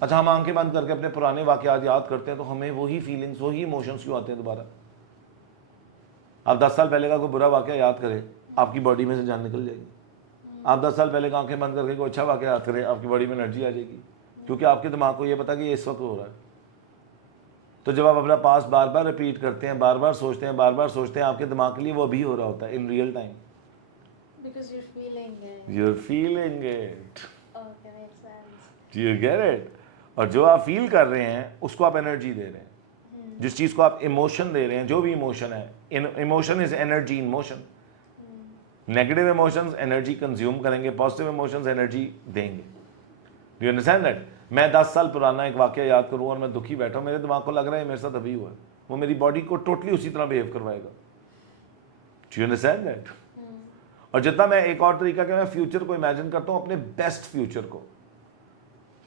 اچھا, ہم آنکھیں بند کر کے اپنے پرانے واقعات یاد کرتے ہیں تو ہمیں وہی فیلنگس وہی ایموشنس کیوں آتے ہیں دوبارہ؟ آپ 10 سال پہلے کا کوئی برا واقعہ یاد کریں, آپ کی باڈی میں سے جان نکل جائے گی. آپ 10 سال پہلے کا آنکھیں بند کر کے کوئی اچھا واقعہ یاد کریں, آپ کی باڈی میں انرجی آ جائے گی, کیونکہ آپ کے دماغ کو یہ پتا کہ یہ اس وقت ہو رہا ہے. تو جب آپ اپنا پاس بار بار ریپیٹ کرتے ہیں, بار بار سوچتے ہیں, بار بار سوچتے ہیں, آپ کے دماغ کے لیے وہ ابھی ہو رہا ہوتا ہے in real time. Because you're feeling it. You're feeling it. Okay, makes sense. Do you get it? اور جو آپ فیل کر رہے ہیں اس کو آپ انرجی دے رہے ہیں. جس چیز کو آپ ایموشن دے رہے ہیں, جو بھی ایموشن ہے, emotion is energy in motion. Negative emotions energy consume کریں گے, پازیٹیو ایموشنز انرجی دیں گے. Do you understand that? میں 10 سال پرانا ایک واقعہ یاد کروں اور میں دکھی بیٹھا ہوں, میرے دماغ کو لگ رہا ہے میرے ساتھ ابھی ہوا ہے, وہ میری باڈی کو ٹوٹلی اسی طرح بہیو کروائے گا. Do you understand that? اور جتنا میں ایک اور طریقہ کہ میں فیوچر کو امیجن کرتا ہوں, اپنے بیسٹ فیوچر کو,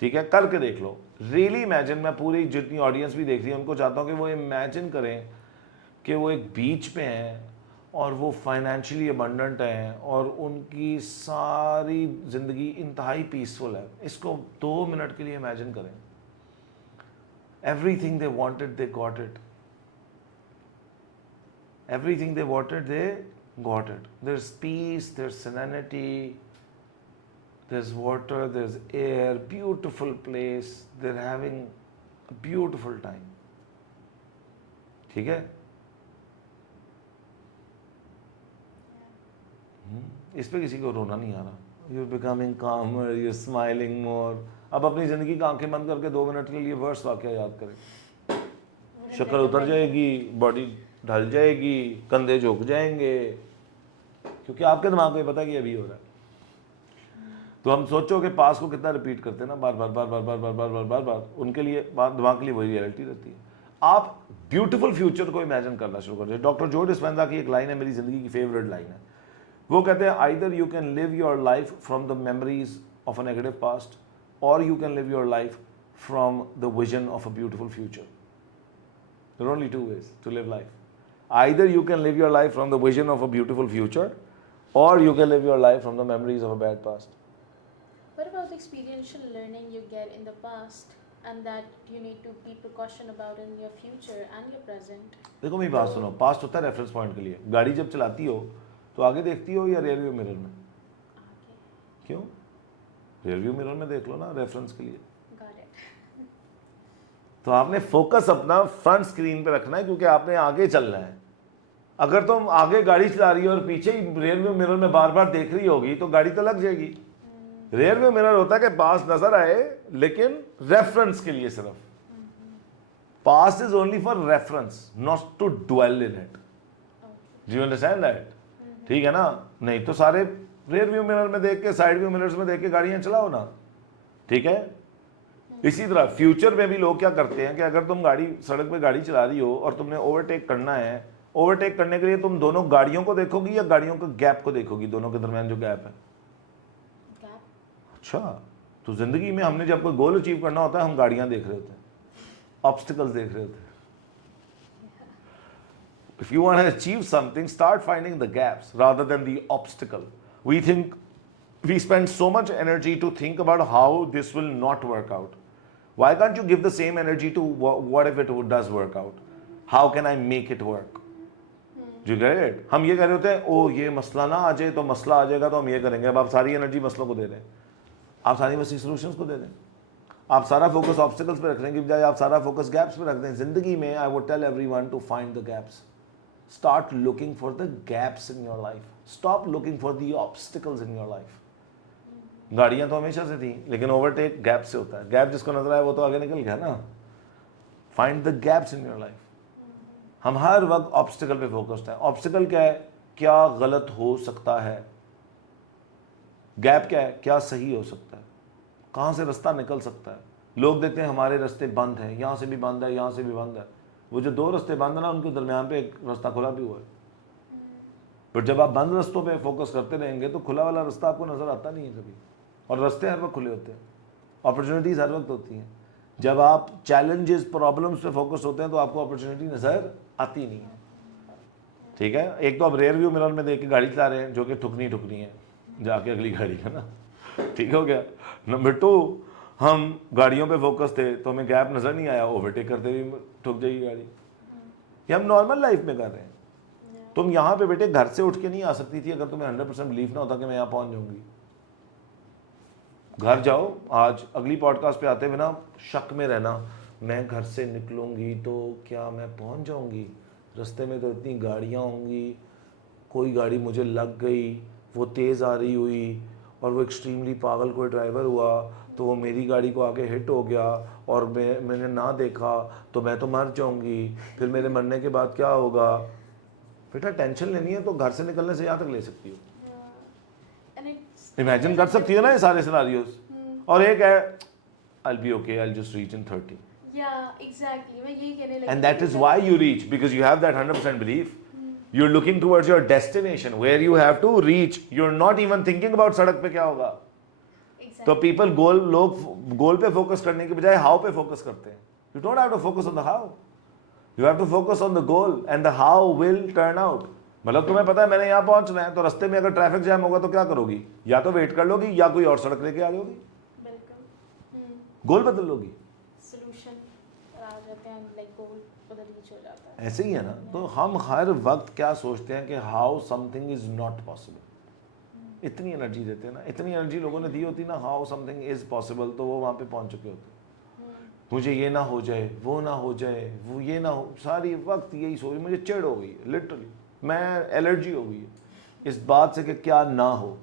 ٹھیک ہے, کر کے دیکھ لو. ریئلی امیجن, میں پوری جتنی آڈینس بھی دیکھ رہی ہے ان کو چاہتا ہوں کہ وہ امیجن کریں کہ وہ ایک بیچ پہ ہیں اور وہ فائنینشلی ابنڈنٹ ہیں اور ان کی ساری زندگی انتہائی پیسفل ہے. اس کو 2 منٹ کے لیے امیجن کریں. Every thing they wanted they got it. Every thing they wanted they got it. There's peace, there's serenity, there's water, there's air, beautiful place, they're having a beautiful time. ٹھیک ہے, اس پہ کسی کو رونا نہیں آ رہا. You're becoming calmer, you're smiling more. اب اپنی زندگی کا آنکھیں بند کر کے 2 منٹ کے لیے ورس واقعہ یاد کریں. شکل اتر جائے گی, باڈی ڈھل جائے گی, کندھے جھک جائیں گے, کیونکہ آپ کے دماغ کو یہ پتا کہ ابھی ہو رہا ہے. تو ہم سوچو کہ پاس کو کتنا ریپیٹ کرتے ہیں نا, بار بار بار بار بار بار بار بار بار بار, ان کے لیے دماغ کے لیے وہی ریئلٹی رہتی ہے. آپ بیوٹیفل فیوچر کو امیجن کرنا شروع کر دیں. ڈاکٹر جو ڈسپینزا کی ایک لائن ہے, میری زندگی کی فیوریٹ لائن ہے. وہ کہتے ہیں either you can live your life from the memories of a negative past اور you can live your life from the vision of a beautiful future. There are only 2 ways to live life. Either you can live your life from the vision of a beautiful future or you can live your life from the memories of a bad past. What about the experiential learning you get in the past and that you need to be precaution about in your future and your present? دیکھو میری بات سنو, past ہوتا ہے reference point کے لیے. گاڑی جب چلاتی ہو تو آگے دیکھتی ہو یا ریئر ویو مرر میں؟ کیوں؟ ریئر ویو مرر میں دیکھ لو نا ریفرنس کے لیے. Got it. تو آپ نے فوکس اپنا فرنٹ اسکرین پہ رکھنا ہے کیونکہ آپ نے آگے چلنا ہے. اگر تم آگے گاڑی چلا رہی ہو اور پیچھے ہی ریئر ویو مرر میں بار بار دیکھ رہی ہوگی تو گاڑی تو لگ جائے گی. ریئر ویو مرر ہوتا ہے کہ پاس نظر آئے لیکن ریفرنس کے لیے صرف. Past is only for reference, not to dwell in it. Do you understand that? ٹھیک ہے نا. نہیں تو سارے ریئر ویو مرر میں دیکھ کے, سائڈ ویو مررز میں دیکھ کے گاڑیاں چلاؤ نا. ٹھیک ہے. اسی طرح فیوچر میں بھی لوگ کیا کرتے ہیں کہ اگر تم گاڑی سڑک پہ گاڑی چلا رہی ہو اور تم نے اوورٹیک کرنا ہے, اوورٹیک کرنے کے لیے تم دونوں گاڑیوں کو دیکھو گی یا گاڑیوں کے گیپ کو دیکھو گی, دونوں کے درمیان جو گیپ ہے. اچھا, تو زندگی میں ہم نے جب کوئی گول اچیو کرنا ہوتا ہے ہم گاڑیاں دیکھ رہے ہوتے ہیں, آبسٹیکلز دیکھ رہے ہوتے ہیں. If you want to achieve something, start finding the gaps rather than the obstacle. We spend so much energy to think about how this will not work out. Why can't you give the same energy to what if it does work out? How can I make it work? Do you get it? ہم یہ کہہ رہے ہوتے ہیں او یہ مسئلہ نہ آ جائے تو مسئلہ آ جائے گا تو ہم یہ کریں گے. اب آپ ساری انرجی مسئلوں کو دے دیں, آپ ساری مسئلے سولوشنس کو دے دیں, آپ سارا فوکس آبسٹیکلس پہ رکھنے کی بجائے آپ سارا فوکس گیپس پہ رکھ دیں. زندگی میں I would tell everyone to find the gaps. Start looking for the gaps in your life. Stop looking for the obstacles in your life. گاڑیاں تو ہمیشہ سے تھیں لیکن اوورٹیک گیپ سے ہوتا ہے. گیپ جس کو نظر آئے وہ تو آگے نکل گیا نا. Find the gaps in your life. ہم ہر وقت آبسٹیکل پہ فوکسڈ ہیں. آبسٹیکل کیا ہے؟ کیا غلط ہو سکتا ہے. گیپ کیا ہے؟ کیا صحیح ہو سکتا ہے, کہاں سے رستہ نکل سکتا ہے. لوگ دیکھتے ہیں ہمارے رستے بند ہیں, یہاں سے بھی بند ہے, یہاں سے بھی بند ہے. وہ جو 2 رستے بند ہیں نا ان کے درمیان پہ ایک رستہ کھلا بھی ہوا ہے. بٹ جب آپ بند رستوں پہ فوکس کرتے رہیں گے تو کھلا والا رستہ آپ کو نظر آتا نہیں ہے کبھی. اور رستے ہر وقت کھلے ہوتے ہیں, اپرچونیٹیز ہر وقت ہوتی ہیں. جب آپ چیلنجز پرابلمس پہ فوکس ہوتے ہیں تو آپ کو اپرچونیٹی نظر آتی نہیں ہے. ٹھیک ہے. ایک تو آپ ریئر ویو مرر میں دیکھ کے گاڑی چلا رہے ہیں جو کہ ٹھکنی ہے جا کے اگلی گاڑی ہے نا. ٹھیک ہو گیا. نمبر 2, ہم گاڑیوں پہ فوکس تھے تو ہمیں گیپ نظر نہیں آیا, اوورٹیک کرتے ہوئے ٹھک جائے گی گاڑی. یہ ہم نارمل لائف میں کر رہے ہیں. تم یہاں پہ بیٹے گھر سے اٹھ کے نہیں آ سکتی تھی اگر تمہیں 100% بلیف نہ ہوتا کہ میں یہاں پہنچ جاؤں گی. گھر جاؤ, آج اگلی پوڈ کاسٹ پہ آتے ہوئے نا شک میں رہنا, میں گھر سے نکلوں گی تو کیا میں پہنچ جاؤں گی, رستے میں تو اتنی گاڑیاں ہوں گی, کوئی گاڑی مجھے لگ گئی, وہ تیز آ رہی ہوئی اور وہ ایکسٹریملی پاگل کوئی ڈرائیور ہوا تو وہ میری گاڑی کو آگے ہٹ ہو گیا اور میں نے نہ دیکھا تو میں تو مر جاؤں گی, پھر میرے مرنے کے بعد کیا ہوگا. بیٹا ٹینشن لینی ہے تو گھر سے نکلنے سے یہاں تک لے سکتی ہو, امیجن کر سکتی ہو نا یہ سارے سیناریوز. اور ایک ہے I'll be okay, I'll just reach in 30. Yeah, exactly. میں یہی کہنے لگی. And that is why you reach, because you have that 100% belief. You're looking towards your destination where you have to reach. You're not even thinking about سڑک پہ کیا ہوگا. تو people لوگ گول پہ فوکس کرنے کے بجائے ہاؤ پہ فوکس کرتے ہیں. You don't have to focus on the how. You have to focus on the goal and the how will turn out. مطلب تمہیں پتا ہے میں نے یہاں پہنچنا ہے تو رستے میں اگر ٹریفک جام ہوگا تو کیا کرو گی, یا تو ویٹ کر لو گی یا کوئی اور سڑک لے کے آ جاؤ گی, گول بدل لو گی. سولوشن آ جاتے ہیں, لائک گول بدل ریچ ہو جاتا ہے. ایسے ہی ہے نا. تو ہم ہر وقت کیا سوچتے ہیں کہ how some thing is not possible. اتنی انرجی دیتے ہیں نا, اتنی انرجی لوگوں نے دی ہوتی نا how some thing is possible, تو وہ وہاں پہ پہنچ چکے ہوتے. مجھے یہ نہ ہو جائے, وہ نہ ہو جائے, وہ یہ نہ ہو, ساری وقت یہی سوچ, مجھے چڑ ہو گئی ہے لٹرلی, میں الرجی ہو گئی ہے اس بات سے کہ کیا نہ ہو.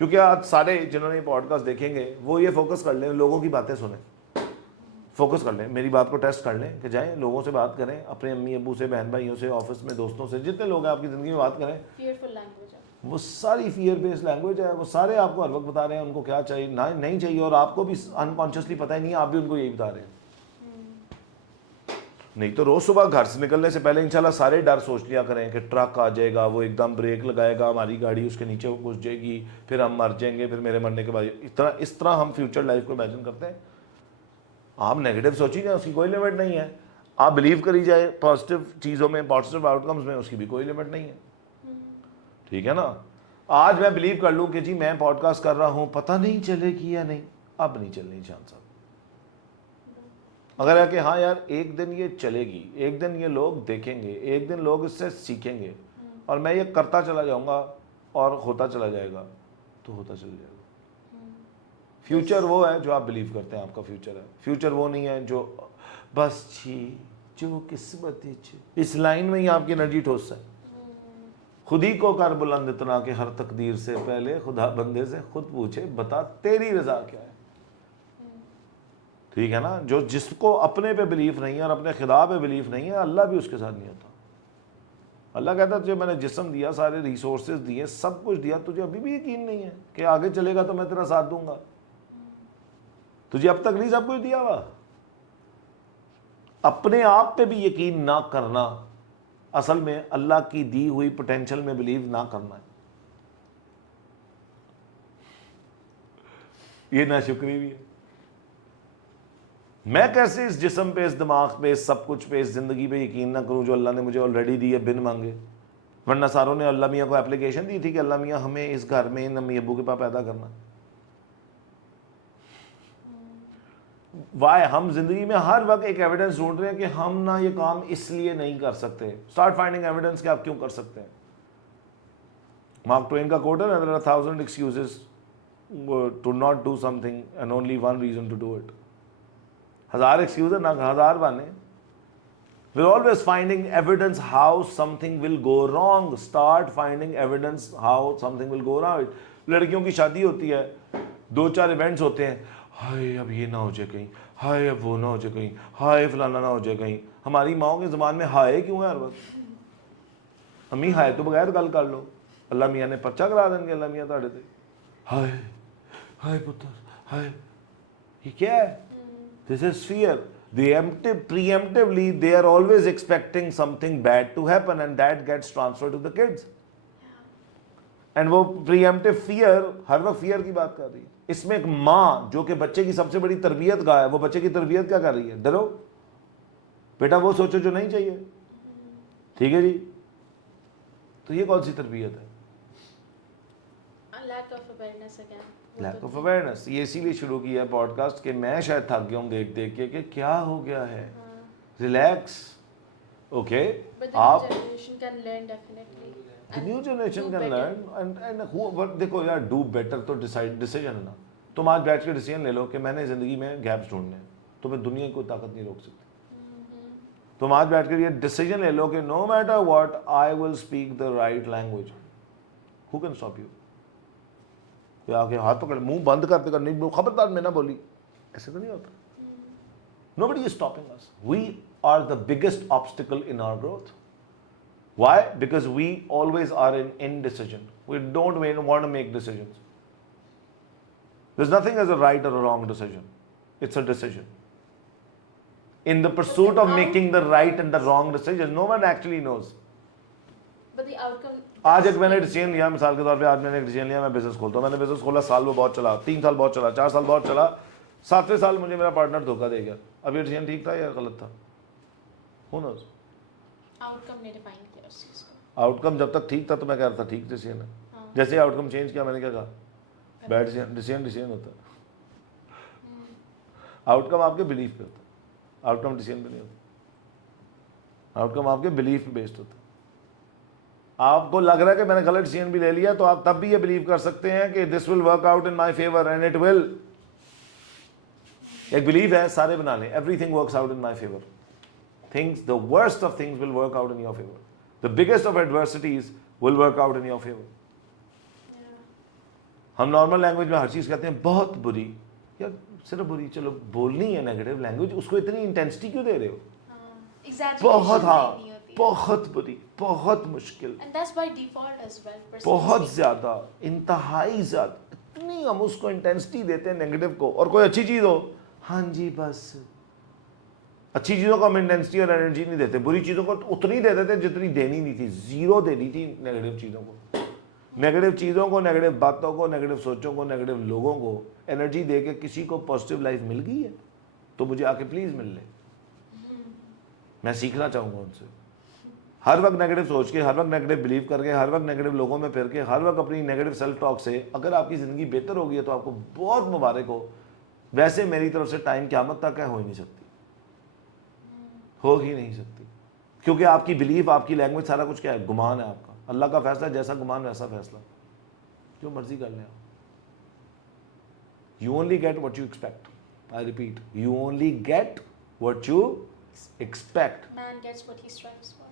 کیونکہ آج سارے جنہوں نے یہ پوڈ کاسٹ دیکھیں گے وہ یہ فوکس کر لیں, لوگوں کی باتیں سنیں, فوکس کر لیں, میری بات کو ٹیسٹ کر لیں کہ جائیں لوگوں سے بات کریں, اپنے امی ابو سے, بہن بھائیوں سے, آفس میں دوستوں سے, جتنے لوگ ہیں آپ کی زندگی میں بات کریں. فیئرفل لینگویج ہے وہ ساری فیئر بیسڈ لینگویج ہے, وہ سارے آپ کو ہر وقت بتا رہے ہیں ان کو کیا چاہیے نہیں چاہیے, اور آپ کو بھی انکانشیسلی پتہ ہی نہیں, آپ بھی ان کو یہی بتا رہے ہیں. نہیں تو روز صبح گھر سے نکلنے سے پہلے انشاءاللہ سارے ڈر سوچ لیا کریں کہ ٹرک آ جائے گا, وہ ایک دم بریک لگائے گا, ہماری گاڑی اس کے نیچے گھس جائے گی, پھر ہم مر جائیں گے, پھر میرے مرنے کے بعد اس طرح ہم فیوچر لائف کو امیجن کرتے ہیں. آپ نیگیٹو سوچی جائیں اس کی کوئی لمٹ نہیں ہے, آپ بلیو کری جائے پازیٹیو چیزوں میں, پازیٹیو آؤٹ کمز میں, اس کی بھی کوئی لمٹ نہیں ہے. ٹھیک ہے نا. آج میں بلیو کر لوں کہ جی میں پوڈ کاسٹ کر رہا ہوں, پتہ نہیں چلے گی یا نہیں, اب نہیں چلنی شان صاحب. اگر ہے کہ ہاں یار ایک دن یہ چلے گی, ایک دن یہ لوگ دیکھیں گے, ایک دن لوگ اس سے سیکھیں گے, اور میں یہ کرتا چلا جاؤں گا اور ہوتا چلا جائے گا, تو ہوتا چلا جائے گا. فیوچر وہ ہے جو آپ بلیو کرتے ہیں آپ کا فیوچر ہے. فیوچر وہ نہیں ہے جو بس جو قسمت, اس لائن میں ہی آپ کی انرجی ٹھوس ہے. خود ہی کو کر بلند اتنا کہ ہر تقدیر سے پہلے خدا بندے سے خود پوچھے بتا تیری رضا کیا ہے. ٹھیک ہے نا. جو جس کو اپنے پہ بلیف نہیں ہے اور اپنے خدا پہ بلیف نہیں ہے, اللہ بھی اس کے ساتھ نہیں ہوتا. اللہ کہتا ہے تجھے میں نے جسم دیا, سارے ریسورسز دیے, سب کچھ دیا, تجھے ابھی بھی یقین نہیں ہے کہ آگے چلے گا تو میں تیرا ساتھ دوں گا. تجھے اب تک نہیں سب کچھ دیا ہوا. اپنے آپ پہ بھی یقین نہ کرنا اصل میں اللہ کی دی ہوئی پوٹینشل میں بلیو نہ کرنا ہے. یہ ناشکری بھی ہے. میں کیسے اس جسم پہ, اس دماغ پہ, اس سب کچھ پہ, اس زندگی پہ یقین نہ کروں جو اللہ نے مجھے آلریڈی دی ہے بن مانگے. ورنہ ساروں نے اللہ میاں کو اپلیکیشن دی تھی کہ اللہ میاں ہمیں اس گھر میں ان امی ابو کے پاس پیدا کرنا. وائے ہم زندگی میں ہر وقت ایک ایویڈنس ڈھونڈ رہے ہیں کہ ہم نہ یہ کام اس لیے نہیں کر سکتے. اسٹارٹ فائنڈنگ ایویڈنس کہ آپ کیوں کر سکتے ہیں. مارک ٹوین کا کوٹ ہے, there are 1,000 excuses to not do something and only one reason to do it. 1000 excuse ہے, نہ 1000 بہانے. We're always finding evidence how something will go wrong. Start finding evidence how something will go wrong. لڑکیوں کی شادی ہوتی ہے, 2-4 events ہوتے ہیں, ہائے اب یہ نہ ہو جائے کہیں, ہائے اب وہ نہ ہو جائے کہیں, ہائے فلانا نہ ہو جائے کہیں. ہماری ماؤں کے زبان میں ہائے کیوں ہے ہر وقت؟ امی ہائے تو بغیر گل کر لو, اللہ میاں نے پرچہ کرا دیں گے. اللہ میاں تاڑے تے ہائے ہائے پتر ہائے, یہ کیا ہے؟ This is fear. Preemptively, they are always expecting something bad to happen and that gets transferred to the kids. And وہ preemptive fear, ہر وقت fear کی بات کر رہی ہے. اس میں ایک ماں جو کہ بچے کی سب سے بڑی تربیت گاہ ہے, وہ بچے کی تربیت کیا کر رہی ہے؟ ڈرو بیٹا وہ سوچو جو نہیں چاہیے. ٹھیک ہے جی. تو یہ کون سی تربیت ہے؟ Lack of awareness again. Lack of awareness. یہ اسی لیے شروع کیا ہے پوڈ کاسٹ کہ میں شاید تھک گیا ہوں دیکھ دیکھ کے کہ کیا ہو گیا ہے. Relax. Okay, But the new آپ generation can learn definitely. the and new generation do can better. learn and who but دیکھو یار do better تو ڈیسیجن ہے نا. تم آج بیٹھ کے ڈیسیجن لے لو کہ میں نے زندگی میں گیپس ڈھونڈنے ہیں, تمہیں دنیا کی کوئی طاقت نہیں روک سکتی. تم آج بیٹھ کر یہ ڈیسیجن لے لو کہ no matter what I will speak the right language. Who can stop you? کہ آ کے ہاتھ پکڑ منہ بند کرتے کر نہیں خبردار میں نہ بولی, ایسے تو نہیں ہوتا. Nobody is stopping us. We are the biggest obstacle in our growth. Why? Because we always are in indecision. We don't want to make decisions. There's nothing as a right or a wrong decision. It's a decision. In the pursuit of making the right and the wrong decision, no one actually knows. But the outcome. آج ایک میں نے decision لیا, مثال کے طور پہ آج میں نے ایک ڈیسیجن لیا, میں بزنس کھولتا ہوں. میں نے بزنس کھولا, سال وہ بہت چلا, 3 سال بہت چلا, 4 سال بہت چلا, 7ویں سال مجھے میرا پارٹنر دھوکہ دے گیا. اب یہ ڈیسیجن ٹھیک تھا یا غلط تھا؟ Who knows? Outcome نے ڈیفائن کیا اس چیز کو. آؤٹ کم جب تک ٹھیک تھا تو میں کہہ رہا تھا ٹھیک ڈیسیجن ہے. جیسے ہی آؤٹ کم چینج کیا میں نے کیا کہا بیڈ ڈیسیجن ہوتا ہے. آؤٹ کم آپ کے بلیف پہ ہوتا ہے, آؤٹ کم ڈیسیجن پہ نہیں ہوتا. آؤٹ کم آپ کے بلیف پہ بیسڈ ہوتا ہے. آپ کو لگ رہا ہے کہ میں نے غلط ڈیسیجن بھی لے لیا تو آپ تب بھی یہ بلیو کر سکتے ہیں کہ this will work out in my favour and it will. ایک بلیف ہے, سارے بنا لیں, everything works out in my favour. Things, the worst of things will work out in your favor. The biggest of adversities will work out in your favor. ہم normal language میں ہر چیز کہتے ہیں بہت بری, یا صرف بری, چلو بولنی ہے نیگیٹو لینگویج, اس کو اتنی انٹینسٹی کیوں دے رہے ہو؟ بہت, ہاں بہت بری, بہت مشکل, And that's by default as well. بہت زیادہ, انتہائی زیادہ, اتنی ہم اس کو انٹینسٹی دیتے ہیں نیگیٹو کو. اور کوئی اچھی چیز ہو, ہاں جی بس. اچھی چیزوں کو ہم انٹینسٹی اور انرجی نہیں دیتے, بری چیزوں کو اتنی دے دیتے جتنی دینی نہیں تھی, زیرو دینی تھی نیگیٹو چیزوں کو. نیگیٹو چیزوں کو, نیگیٹو باتوں کو, نیگیٹو سوچوں کو, نیگیٹو لوگوں کو انرجی دے کے کسی کو پازیٹیو لائف مل گئی ہے تو مجھے آ کے پلیز مل لے. میں سیکھنا چاہوں گا ان سے. ہر وقت نیگیٹو سوچ کے, ہر وقت نیگیٹو بلیو کر کے, ہر وقت نیگیٹو لوگوں میں پھر کے, ہر وقت اپنی نیگیٹو سیلف ٹاک سے اگر آپ کی زندگی بہتر ہوگی ہے تو آپ کو بہت مبارک ہو. ویسے میری طرف سے ٹائم قیامت تک ہے, ہو ہی نہیں سکتی, ہو ہی نہیں سکتی, کیونکہ آپ کی بلیف, آپ کی لینگویج, سارا کچھ کیا ہے, گمان ہے آپ کا. اللہ کا فیصلہ جیسا گمان ویسا فیصلہ, جو مرضی کر لیں آپ. You only get what you expect. I repeat, you only get what you expect. Man gets what he strives for.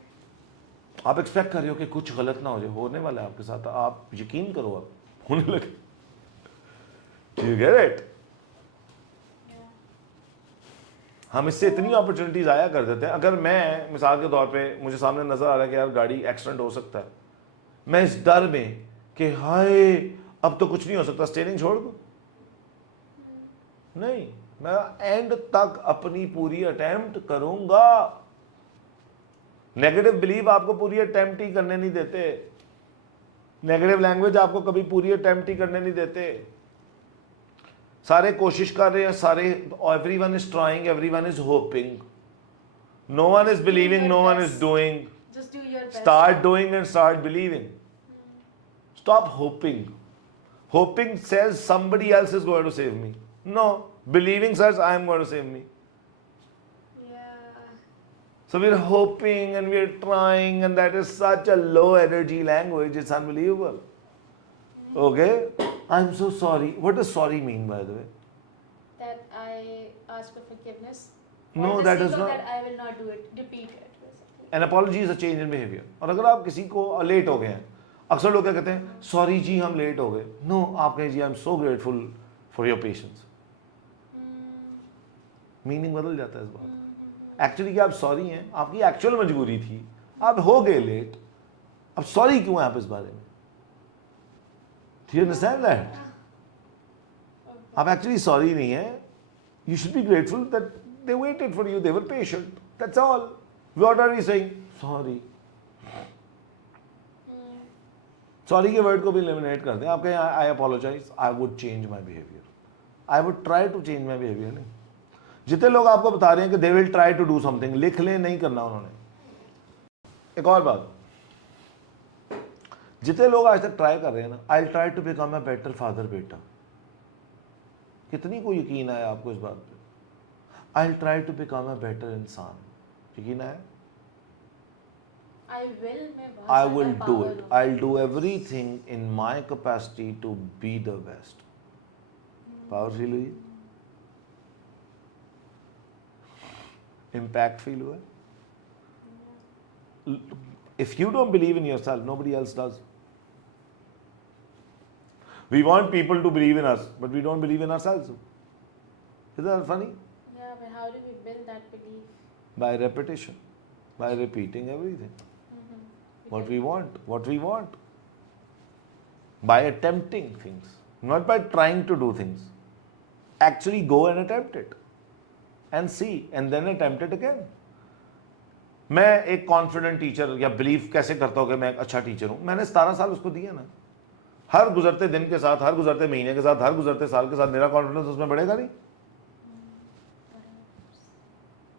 آپ ایکسپیکٹ کر رہے ہو کہ کچھ غلط نہ ہو جائے, ہونے والا ہے آپ کے ساتھ, آپ یقین کرو, آپ ہونے لگے. You get it. ہم اس سے اتنی اپرچونیٹیز آیا کر دیتے ہیں. اگر میں مثال کے طور پہ مجھے سامنے نظر آ رہا ہے کہ یار گاڑی ایکسیڈنٹ ہو سکتا ہے, میں اس ڈر میں کہ ہائے اب تو کچھ نہیں ہو سکتا, اسٹیئرنگ چھوڑ دوں. نہیں, میں اینڈ تک اپنی پوری اٹیمپٹ کروں گا. نیگیٹو بلیف آپ کو پوری اٹیمپٹ ہی کرنے نہیں دیتے. نیگیٹو لینگویج آپ کو کبھی پوری اٹیمپٹ ہی کرنے نہیں دیتے. سارے کوشش کر رہے ہیں, سارے, everyone is trying, everyone is hoping, no one is believing, no one is doing. Just do your best. Start doing and start believing. Stop hoping. Hoping says somebody else is going to save me. No, believing says I am going to save me. Yeah. So we're hoping and we're trying, and that is such a low energy language, it's unbelievable. Okay? I'm so sorry. What does sorry mean, by the way? That I ask for forgiveness. No, For the that sake is of not. that I will not do it. Repeat it, basically. An apology is a change in behavior. اور اگر آپ کسی کو late ہو گئے ہیں, اکثر لوگ کیا کہتے ہیں, سوری جی ہم لیٹ ہو گئے. نو, آپ کہیں جی I am so grateful for your patience. Meaning بدل جاتا ہے اس بات. ایکچولی کہ آپ سوری ہیں, آپ کی ایکچوئل مجبوری تھی, آپ ہو گئے لیٹ, اب سوری کیوں ہیں آپ اس بارے میں؟ Do you understand that? آپ ایکچولی سوری نہیں ہیں. You should be grateful that they waited for you, they were patient. That's all. What are we saying? Sorry. Sorry کے ورڈ کو بھی eliminate کر دیں. آپ کہیں I apologize, I would change my behavior. I would try to change my behavior. نہیں, جتنے لوگ آپ کو بتا رہے ہیں کہ they will try to do something, لکھ لیں, نہیں کرنا انہوں نے. ایک اور بات, جتنے لوگ آج تک ٹرائی کر رہے ہیں نا, I'll try to become a better father, بیٹا, کتنی کو یقین آیا آپ کو اس بات پہ؟ I'll try to become a better انسان, یقین آیا؟ I will میں بہت I زیادہ will do power it. ہوں. I'll do everything in my capacity to be the best. Power feel ہوئی, impact feel ہوا. If you don't believe in yourself, nobody else does. We want people to believe in us, but we don't believe in ourselves. Isn't that funny? Yeah, but how do we build that belief? By repetition, by repeating everything. What we want. By attempting things, not by trying to do things. Actually go and attempt it and see, and then attempt it again. میں ایک confident teacher یا belief کیسے کرتا ہوں کہ میں ایک اچھا ٹیچر ہوں؟ میں نے 17 سال اس کو دیے نا. ہر گزرتے دن کے ساتھ، ہر گزرتے مہینے کے ساتھ، ہر گزرتے سال کے ساتھ میرا کانفیڈنس اس میں بڑھے گا نہیں.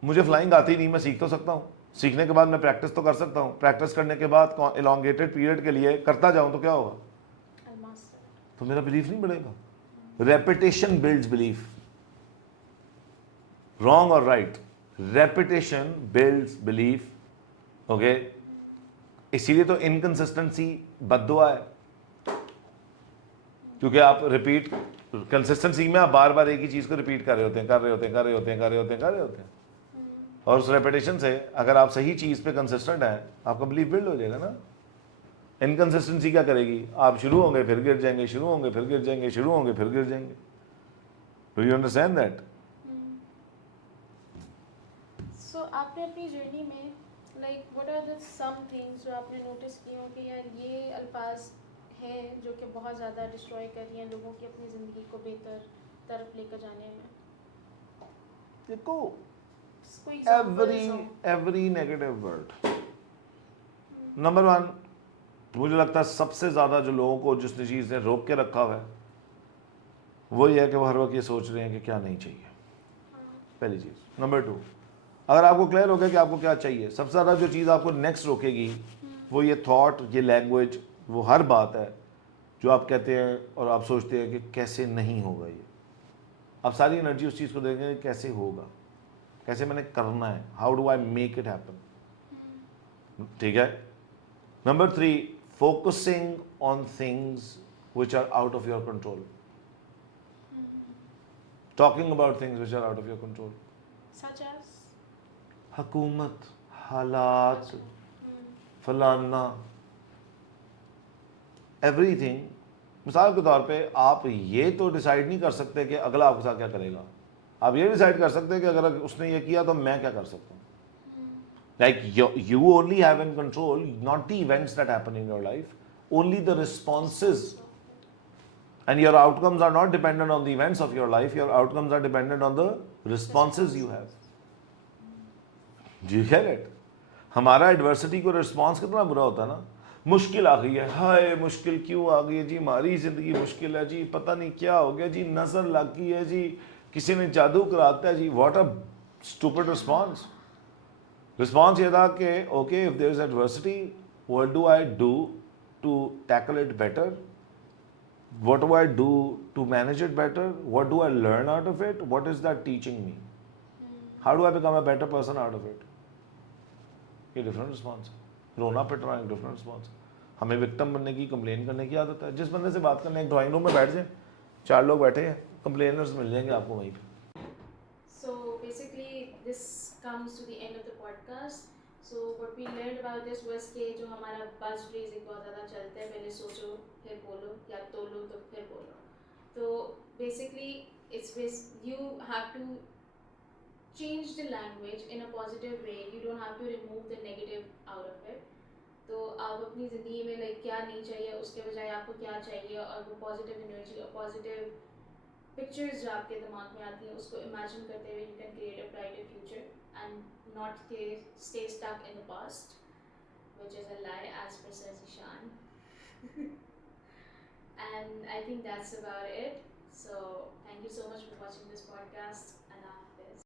مجھے فلائنگ آتی نہیں، میں سیکھ تو سکتا ہوں. سیکھنے کے بعد میں پریکٹس تو کر سکتا ہوں. پریکٹس کرنے کے بعد الانگیٹڈ پیریڈ کے لیے کرتا جاؤں تو کیا ہوگا؟ تو میرا بلیف نہیں بڑھے گا. Repetition builds belief. رانگ اور right, repetition builds belief. Okay, اسی لیے تو انکنسسٹنسی بد دعا ہے، کیونکہ آپ ریپیٹ کنسسٹنسی میں آپ بار بار ایک ہی چیز کو ریپیٹ کر رہے ہوتے ہیں. اور اس ریپیٹیشن سے اگر آپ صحیح چیز پہ کنسسٹنٹ ہیں، آپ کا بلیف بلڈ ہو جائے گا نا. انکنسسٹنسی کیا کرے گی؟ آپ شروع ہوں گے پھر گر جائیں گے، شروع ہوں گے پھر گر جائیں گے، شروع ہوں گے پھر گر جائیں گے. Do you understand that? So آپ نے اپنی جرنی میں like what are the some things جو آپ نے نوٹس کی ہوں کہ یار یہ الفاظ ہیں جو کہ بہت زیادہ ڈسٹروائے کر رہی ہیں لوگوں کی اپنی زندگی کو بہتر طرف لے کر جانے میں؟ دیکھو، کوئی examples ہو. Every negative word. نمبر 1، مجھے لگتا ہے سب سے زیادہ جو لوگوں کو جس چیز نے روک کے رکھا ہوا ہے وہ یہ ہے کہ وہ ہر وقت یہ سوچ رہے ہیں کہ کیا نہیں چاہیے. پہلی چیز. نمبر 2، اگر آپ کو کلیئر ہو گیا کہ آپ کو کیا چاہیے، سب سے زیادہ جو چیز آپ کو نیکسٹ روکے گی وہ یہ تھاٹ، یہ لینگویج، وہ ہر بات ہے جو آپ کہتے ہیں اور آپ سوچتے ہیں کہ کیسے نہیں ہوگا. یہ آپ ساری انرجی اس چیز کو دیں گے کہ کیسے ہوگا، کیسے میں نے کرنا ہے، how do I make it happen. ٹھیک ہے. Number 3، focusing on things which are out of your control. Talking about things which are out of your control. Such as? حکومت، حالات، فلانا، ایوری تھنگ. مثال کے طور پہ آپ یہ تو ڈیسائیڈ نہیں کر سکتے کہ اگلا آپ کے ساتھ کیا کرے گا. آپ یہ ڈیسائیڈ کر سکتے ہیں کہ اگر اس نے یہ کیا تو میں کیا کر سکتا ہوں. Like you only have in control not the events that happen in your life, only the responses. And your outcomes are not dependent on the events of your life, your outcomes are dependent on the responses you have. Do you get it? ہمارا adversity کو response کتنا برا ہوتا ہے نا. مشکل آ گئی ہے، ہائے مشکل کیوں آ گئی ہے جی، ہماری زندگی مشکل ہے جی، پتہ نہیں کیا ہو گیا جی، نظر لگ گئی ہے جی، کسی نے جادو کراتا ہے جی. What a stupid response. Response یہ تھا کہ okay if there is adversity what do I do to tackle it better, what do I do to manage it better, what do I learn out of it, what is that teaching me, how do I become a better person out of it. یہ different response ہے. رونا پٹنا ایک different response ہے. ہمیں victim بننے کی، complain کرنے کی عادت ہے. جس بندے سے بات کرنے ایک ڈرائنگ روم میں بیٹھ جائیں، 4 لوگ بیٹھے ہیں، کمپلینرز مل جائیں گے آپ کو وہیں پہ. So basically this comes to the end of the podcast. So what we learned about this was کہ جو ہمارا buzz phrase ایک بہت زیادہ چلتا ہے، پہلے سوچو پھر بولو یا تولو تو پھر بولو. تو basically you have to change the language in a positive way. You don't have to remove the negative out of it. تو آپ اپنی زندگی میں لائک کیا نہیں چاہیے اس کے بجائے آپ کو کیا چاہیے، اور وہ پازیٹیو انرجی اور پازیٹیو پکچرز جو آپ کے دماغ میں آتی ہیں اس کو امیجن کرتے ہوئے you can create a brighter future and not stay stuck in the past which is a lie as per says Ishan. And I think that's about it. So thank you so much for watching this podcast.